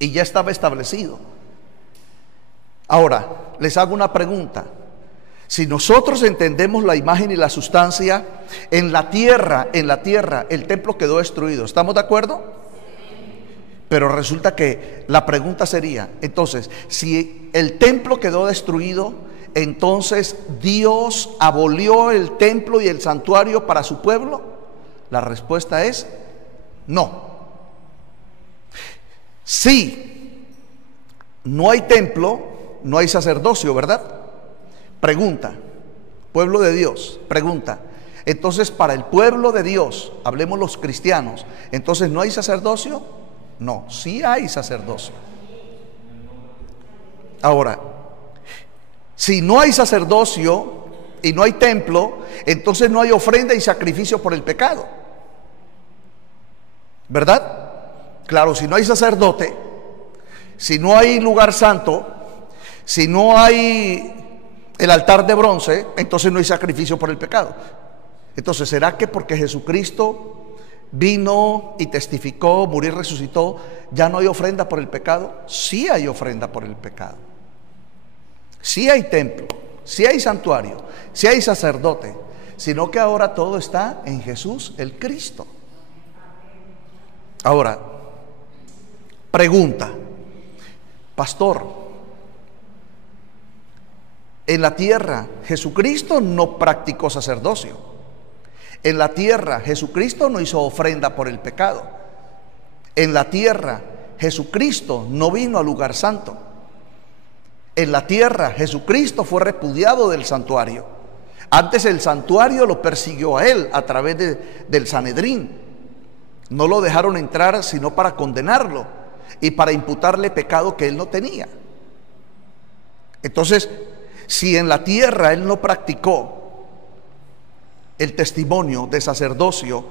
y ya estaba establecido. Ahora, les hago una pregunta. Si nosotros entendemos la imagen y la sustancia, en la tierra el templo quedó destruido, ¿estamos de acuerdo? Pero resulta que la pregunta sería, entonces, si el templo quedó destruido, entonces ¿Dios abolió el templo y el santuario para su pueblo? La respuesta es no. Sí, no hay templo, no hay sacerdocio, ¿verdad? Pregunta, pueblo de Dios, pregunta. Entonces, para el pueblo de Dios, hablemos los cristianos, entonces ¿no hay sacerdocio? No, sí hay sacerdocio. Ahora, si no hay sacerdocio y no hay templo, entonces no hay ofrenda y sacrificio por el pecado, ¿verdad? Claro, si no hay sacerdote, si no hay lugar santo, si no hay el altar de bronce, entonces no hay sacrificio por el pecado. Entonces, ¿será que porque Jesucristo vino y testificó, murió y resucitó, ya no hay ofrenda por el pecado? Sí hay ofrenda por el pecado. Sí hay templo, sí hay santuario, sí hay sacerdote, sino que ahora todo está en Jesús el Cristo. Ahora, pregunta: pastor, en la tierra Jesucristo no practicó sacerdocio. En la tierra Jesucristo no hizo ofrenda por el pecado. En la tierra Jesucristo no vino al lugar santo. En la tierra Jesucristo fue repudiado del santuario. Antes el santuario lo persiguió a él a través del Sanedrín. No lo dejaron entrar sino para condenarlo y para imputarle pecado que él no tenía. Entonces, si en la tierra él no practicó el testimonio de sacerdocio,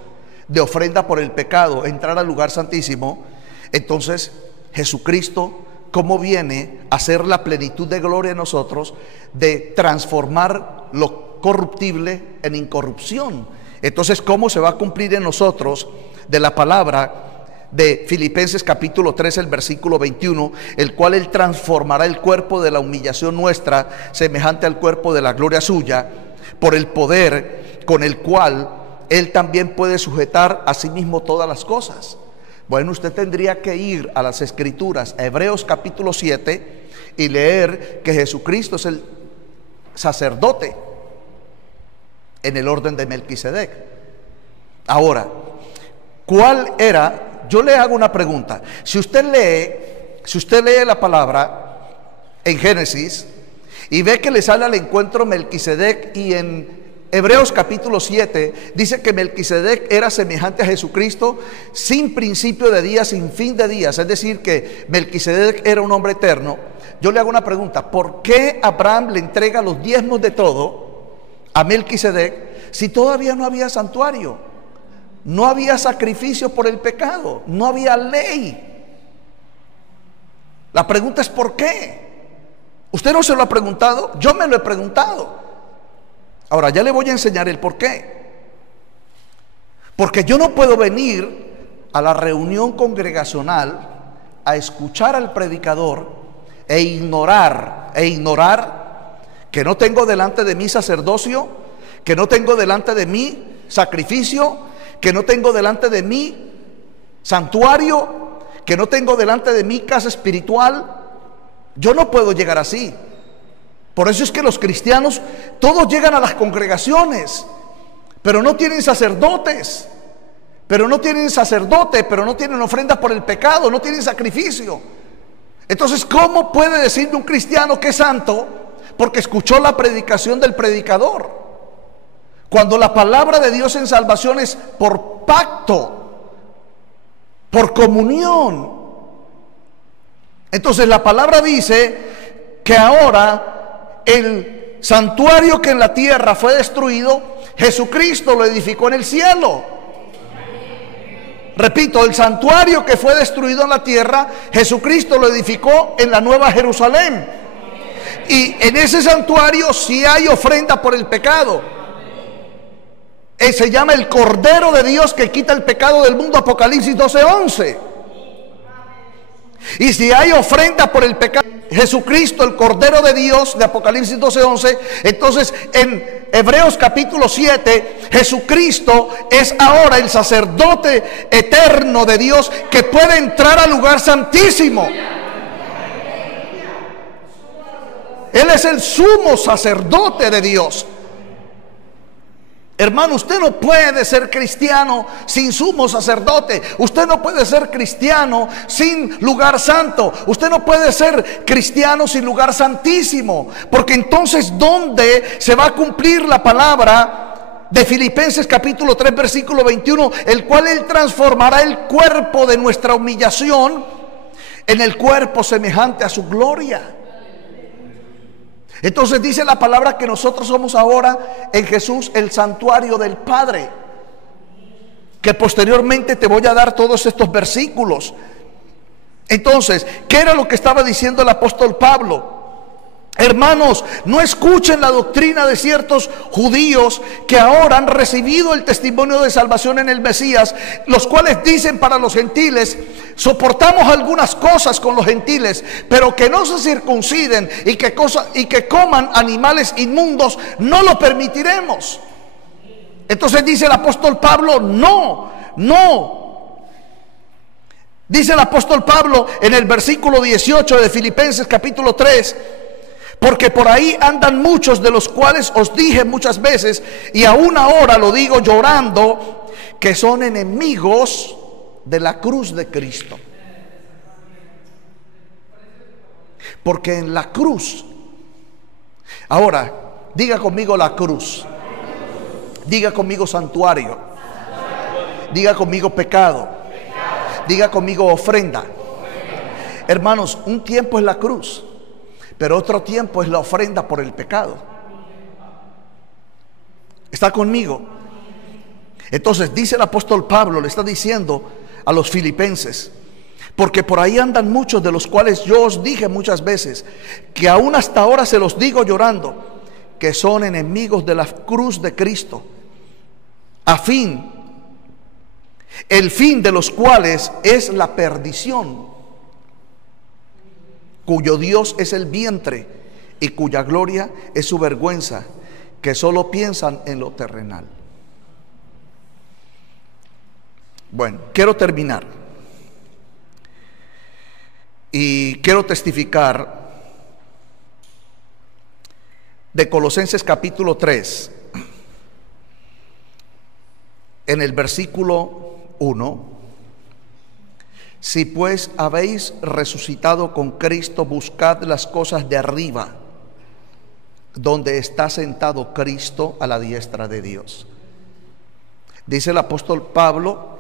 de ofrenda por el pecado, entrar al lugar santísimo, entonces Jesucristo, ¿cómo viene a hacer la plenitud de gloria en nosotros, de transformar lo corruptible en incorrupción? Entonces, ¿cómo se va a cumplir en nosotros de la palabra de Filipenses capítulo 3, el versículo 21, el cual Él transformará el cuerpo de la humillación nuestra semejante al cuerpo de la gloria suya, por el poder con el cual Él también puede sujetar a sí mismo todas las cosas? Bueno, usted tendría que ir a las Escrituras, a Hebreos capítulo 7, y leer que Jesucristo es el sacerdote en el orden de Melquisedec. Ahora, ¿cuál era? Yo le hago una pregunta. Si usted lee la palabra en Génesis y ve que le sale al encuentro Melquisedec, y en Hebreos capítulo 7 dice que Melquisedec era semejante a Jesucristo, sin principio de días, sin fin de días, es decir, que Melquisedec era un hombre eterno. Yo le hago una pregunta: ¿por qué Abraham le entrega los diezmos de todo a Melquisedec si todavía no había santuario, no había sacrificio por el pecado, no había ley? La pregunta es ¿por qué? ¿Usted no se lo ha preguntado? Yo me lo he preguntado. Ahora ya le voy a enseñar el por qué. Porque yo no puedo venir a la reunión congregacional a escuchar al predicador e ignorar que no tengo delante de mí sacerdocio, que no tengo delante de mí sacrificio, que no tengo delante de mí santuario, que no tengo delante de mí casa espiritual. Yo no puedo llegar así. Por eso es que los cristianos todos llegan a las congregaciones, pero no tienen sacerdotes, pero no tienen ofrendas por el pecado, no tienen sacrificio. Entonces, ¿cómo puede decirme un cristiano que es santo porque escuchó la predicación del predicador? Cuando la palabra de Dios en salvación es por pacto, por comunión. Entonces la palabra dice que ahora el santuario que en la tierra fue destruido, Jesucristo lo edificó en el cielo. Repito, el santuario que fue destruido en la tierra, Jesucristo lo edificó en la Nueva Jerusalén. Y en ese santuario sí hay ofrenda por el pecado. Se llama el Cordero de Dios que quita el pecado del mundo, Apocalipsis 12:11. Y si hay ofrenda por el pecado, Jesucristo, el Cordero de Dios de Apocalipsis 12:11, entonces en Hebreos capítulo 7, Jesucristo es ahora el sacerdote eterno de Dios que puede entrar al lugar santísimo. Él es el sumo sacerdote de Dios. Hermano, usted no puede ser cristiano sin sumo sacerdote. Usted no puede ser cristiano sin lugar santo. Usted no puede ser cristiano sin lugar santísimo. Porque entonces, ¿dónde se va a cumplir la palabra de Filipenses capítulo 3 versículo 21? El cual Él transformará el cuerpo de nuestra humillación en el cuerpo semejante a su gloria. Entonces dice la palabra que nosotros somos ahora en Jesús el santuario del Padre, que posteriormente te voy a dar todos estos versículos. Entonces, ¿qué era lo que estaba diciendo el apóstol Pablo? Hermanos, no escuchen la doctrina de ciertos judíos que ahora han recibido el testimonio de salvación en el Mesías, los cuales dicen para los gentiles: soportamos algunas cosas con los gentiles, pero que no se circunciden y que coman animales inmundos, no lo permitiremos. Entonces dice el apóstol Pablo: no. Dice el apóstol Pablo en el versículo 18 de Filipenses capítulo 3: porque por ahí andan muchos, de los cuales os dije muchas veces, y aún ahora lo digo llorando, que son enemigos de la cruz de Cristo. Porque en la cruz, ahora diga conmigo la cruz, diga conmigo santuario, diga conmigo pecado, diga conmigo ofrenda. Hermanos, un tiempo es la cruz, pero otro tiempo es la ofrenda por el pecado. ¿Está conmigo? Entonces dice el apóstol Pablo, le está diciendo a los filipenses: porque por ahí andan muchos, de los cuales yo os dije muchas veces, que aún hasta ahora se los digo llorando, que son enemigos de la cruz de Cristo, el fin de los cuales es la perdición, cuyo Dios es el vientre y cuya gloria es su vergüenza, que solo piensan en lo terrenal. Bueno, quiero terminar y quiero testificar de Colosenses capítulo 3, en el versículo 1. Si pues habéis resucitado con Cristo, buscad las cosas de arriba, donde está sentado Cristo a la diestra de Dios. Dice el apóstol Pablo: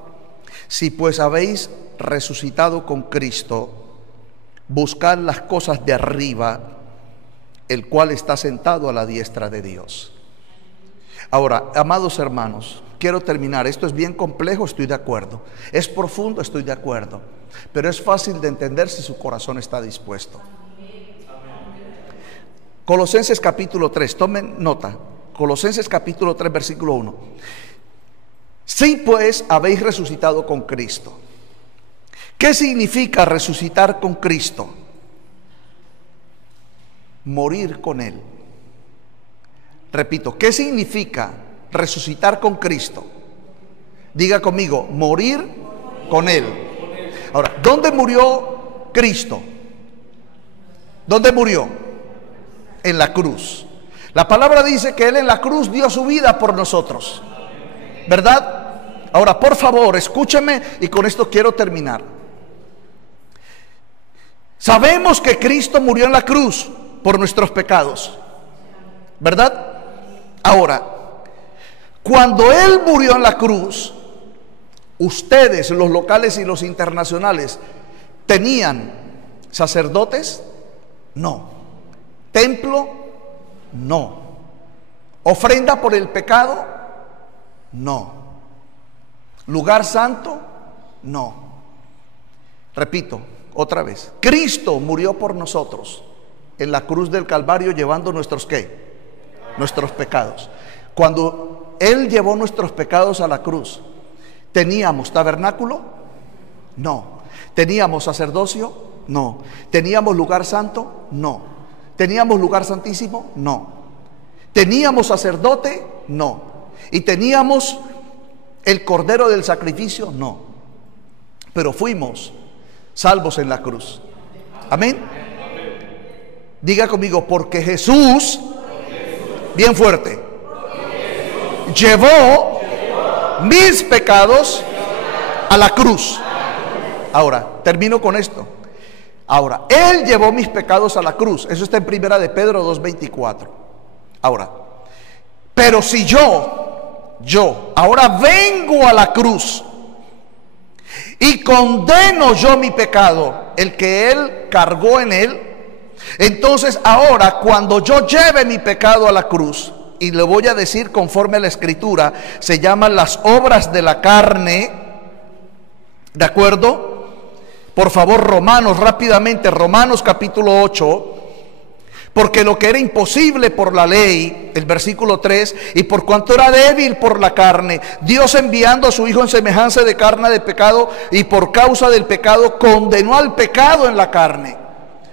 si pues habéis resucitado con Cristo, buscad las cosas de arriba, el cual está sentado a la diestra de Dios. Ahora, amados hermanos, quiero terminar. Esto es bien complejo, estoy de acuerdo. Es profundo, estoy de acuerdo. Pero es fácil de entender si su corazón está dispuesto. Colosenses capítulo 3, tomen nota. Colosenses capítulo 3, versículo 1. Si pues habéis resucitado con Cristo. ¿Qué significa resucitar con Cristo? Morir con Él. Repito, ¿qué significa resucitar con Cristo? Diga conmigo, morir con Él. Ahora, ¿dónde murió Cristo? ¿Dónde murió? En la cruz. La palabra dice que Él en la cruz dio su vida por nosotros, ¿verdad? Ahora, por favor, escúcheme y con esto quiero terminar. Sabemos que Cristo murió en la cruz por nuestros pecados, ¿verdad? Ahora, cuando Él murió en la cruz, ustedes, los locales y los internacionales, ¿tenían sacerdotes? No. ¿Templo? No. ¿Ofrenda por el pecado? No. ¿Lugar santo? No. Repito otra vez, Cristo murió por nosotros en la cruz del Calvario, llevando nuestros ¿qué? Nuestros pecados. Cuando Él llevó nuestros pecados a la cruz, ¿teníamos tabernáculo? No. ¿Teníamos sacerdocio? No. ¿Teníamos lugar santo? No. ¿Teníamos lugar santísimo? No. ¿Teníamos sacerdote? No. ¿Y teníamos el cordero del sacrificio? No. Pero fuimos salvos en la cruz. Amén. Diga conmigo, porque Jesús, bien fuerte, llevó mis pecados a la cruz. Ahora, termino con esto. Ahora, Él llevó mis pecados a la cruz. Eso está en primera de Pedro 2:24. Ahora, pero si yo ahora vengo a la cruz y condeno yo mi pecado, el que Él cargó en Él, entonces ahora cuando yo lleve mi pecado a la cruz, y le voy a decir conforme a la Escritura, se llaman las obras de la carne, ¿de acuerdo? Por favor, Romanos, rápidamente, Romanos capítulo 8. Porque lo que era imposible por la ley, el versículo 3, y por cuanto era débil por la carne, Dios enviando a su Hijo en semejanza de carne de pecado, y por causa del pecado condenó al pecado en la carne.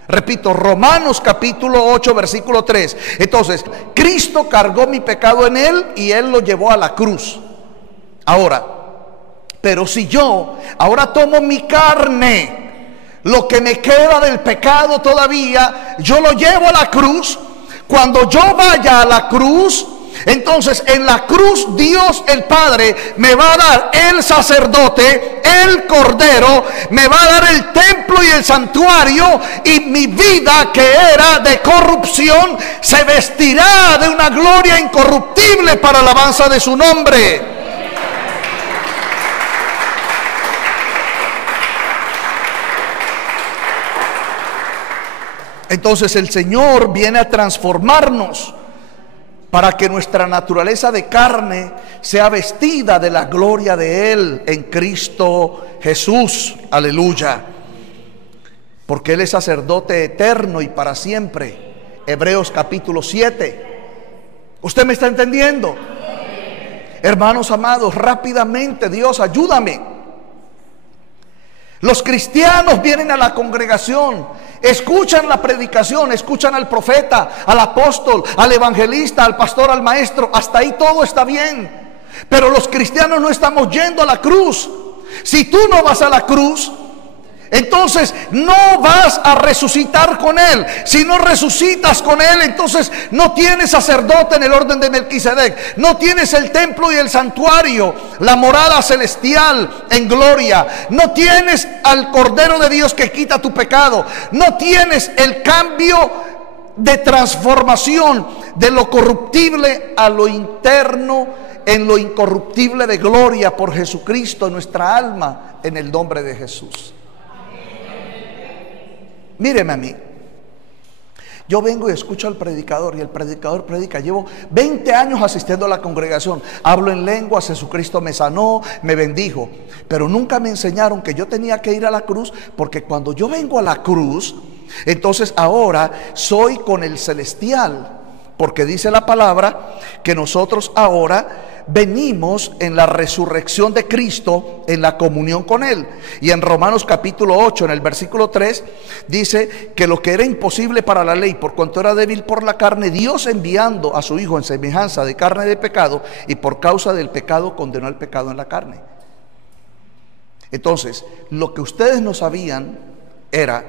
Repito, Romanos capítulo 8, versículo 3. Entonces, Cristo cargó mi pecado en Él y Él lo llevó a la cruz. Ahora, pero si yo ahora tomo mi carne, lo que me queda del pecado todavía, yo lo llevo a la cruz. Cuando yo vaya a la cruz, entonces en la cruz Dios el Padre me va a dar el sacerdote, el cordero, me va a dar el templo y el santuario, y mi vida que era de corrupción se vestirá de una gloria incorruptible para alabanza de su nombre. Entonces el Señor viene a transformarnos para que nuestra naturaleza de carne sea vestida de la gloria de Él en Cristo Jesús. Aleluya. Porque Él es sacerdote eterno y para siempre. Hebreos capítulo 7. ¿Usted me está entendiendo? Hermanos amados, rápidamente, Dios, ayúdame. Los cristianos vienen a la congregación, escuchan la predicación, escuchan al profeta, al apóstol, al evangelista, al pastor, al maestro. Hasta ahí todo está bien. Pero los cristianos no estamos yendo a la cruz. Si tú no vas a la cruz, entonces no vas a resucitar con Él. Si no resucitas con Él, entonces no tienes sacerdote en el orden de Melquisedec, no tienes el templo y el santuario, la morada celestial en gloria, no tienes al Cordero de Dios que quita tu pecado, no tienes el cambio de transformación de lo corruptible a lo interno, en lo incorruptible de gloria por Jesucristo, nuestra alma, en el nombre de Jesús. Míreme a mí. Yo vengo y escucho al predicador y el predicador predica. Llevo 20 años asistiendo a la congregación. Hablo en lenguas, Jesucristo me sanó, me bendijo. Pero nunca me enseñaron que yo tenía que ir a la cruz, porque cuando yo vengo a la cruz, entonces ahora soy con el celestial. Porque dice la palabra que nosotros ahora venimos en la resurrección de Cristo, en la comunión con Él. Y en Romanos capítulo 8, en el versículo 3, dice que lo que era imposible para la ley, por cuanto era débil por la carne, Dios enviando a su Hijo en semejanza de carne de pecado, y por causa del pecado condenó el pecado en la carne. Entonces, lo que ustedes no sabían era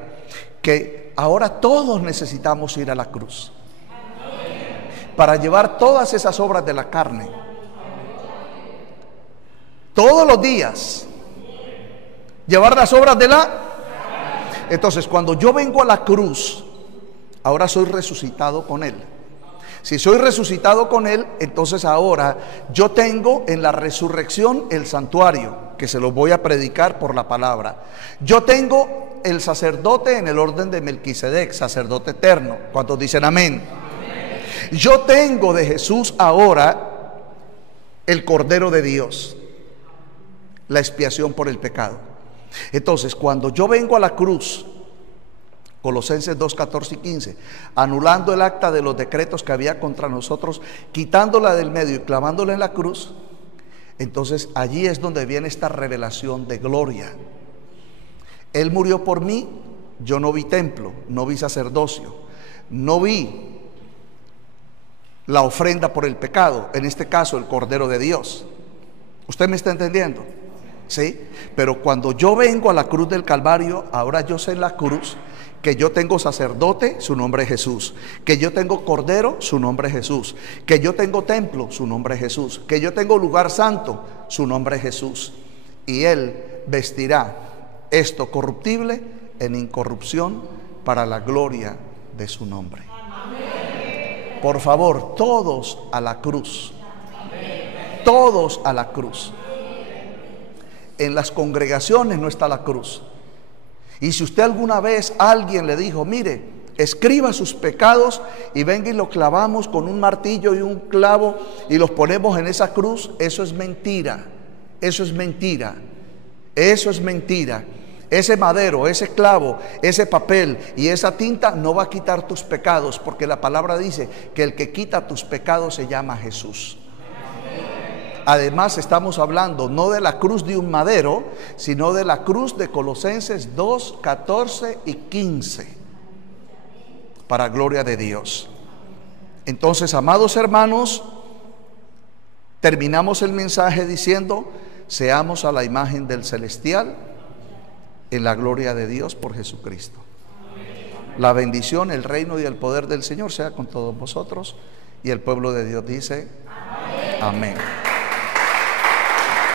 que ahora todos necesitamos ir a la cruz para llevar todas esas obras de la carne. Todos los días llevar las obras de la... Entonces, cuando yo vengo a la cruz, ahora soy resucitado con Él. Si soy resucitado con Él, entonces ahora yo tengo en la resurrección el santuario, que se lo voy a predicar por la palabra. Yo tengo el sacerdote en el orden de Melquisedec, sacerdote eterno. ¿Cuántos dicen amén? Yo tengo de Jesús ahora el Cordero de Dios, la expiación por el pecado. Entonces, cuando yo vengo a la cruz, Colosenses 2, 14 y 15, anulando el acta de los decretos que había contra nosotros, quitándola del medio y clavándola en la cruz, entonces allí es donde viene esta revelación de gloria. Él murió por mí. Yo no vi templo, no vi sacerdocio, no vi la ofrenda por el pecado, en este caso el Cordero de Dios. ¿Usted me está entendiendo? ¿Sí? Pero cuando yo vengo a la cruz del Calvario, ahora yo sé en la cruz que yo tengo sacerdote, su nombre es Jesús. Que yo tengo Cordero, su nombre es Jesús. Que yo tengo templo, su nombre es Jesús. Que yo tengo lugar santo, su nombre es Jesús. Y Él vestirá esto corruptible en incorrupción para la gloria de su nombre. Por favor, todos a la cruz. Todos a la cruz. En las congregaciones no está la cruz. Y si usted alguna vez alguien le dijo, mire, escriba sus pecados y venga y lo clavamos con un martillo y un clavo y los ponemos en esa cruz, eso es mentira. Eso es mentira. Eso es mentira. Ese madero, ese clavo, ese papel y esa tinta no va a quitar tus pecados, porque la palabra dice que el que quita tus pecados se llama Jesús. Además, estamos hablando no de la cruz de un madero, sino de la cruz de Colosenses 2, 14 y 15, para gloria de Dios. Entonces, amados hermanos, terminamos el mensaje diciendo: seamos a la imagen del celestial en la gloria de Dios por Jesucristo. La bendición, el reino y el poder del Señor sea con todos vosotros. Y el pueblo de Dios dice: amén.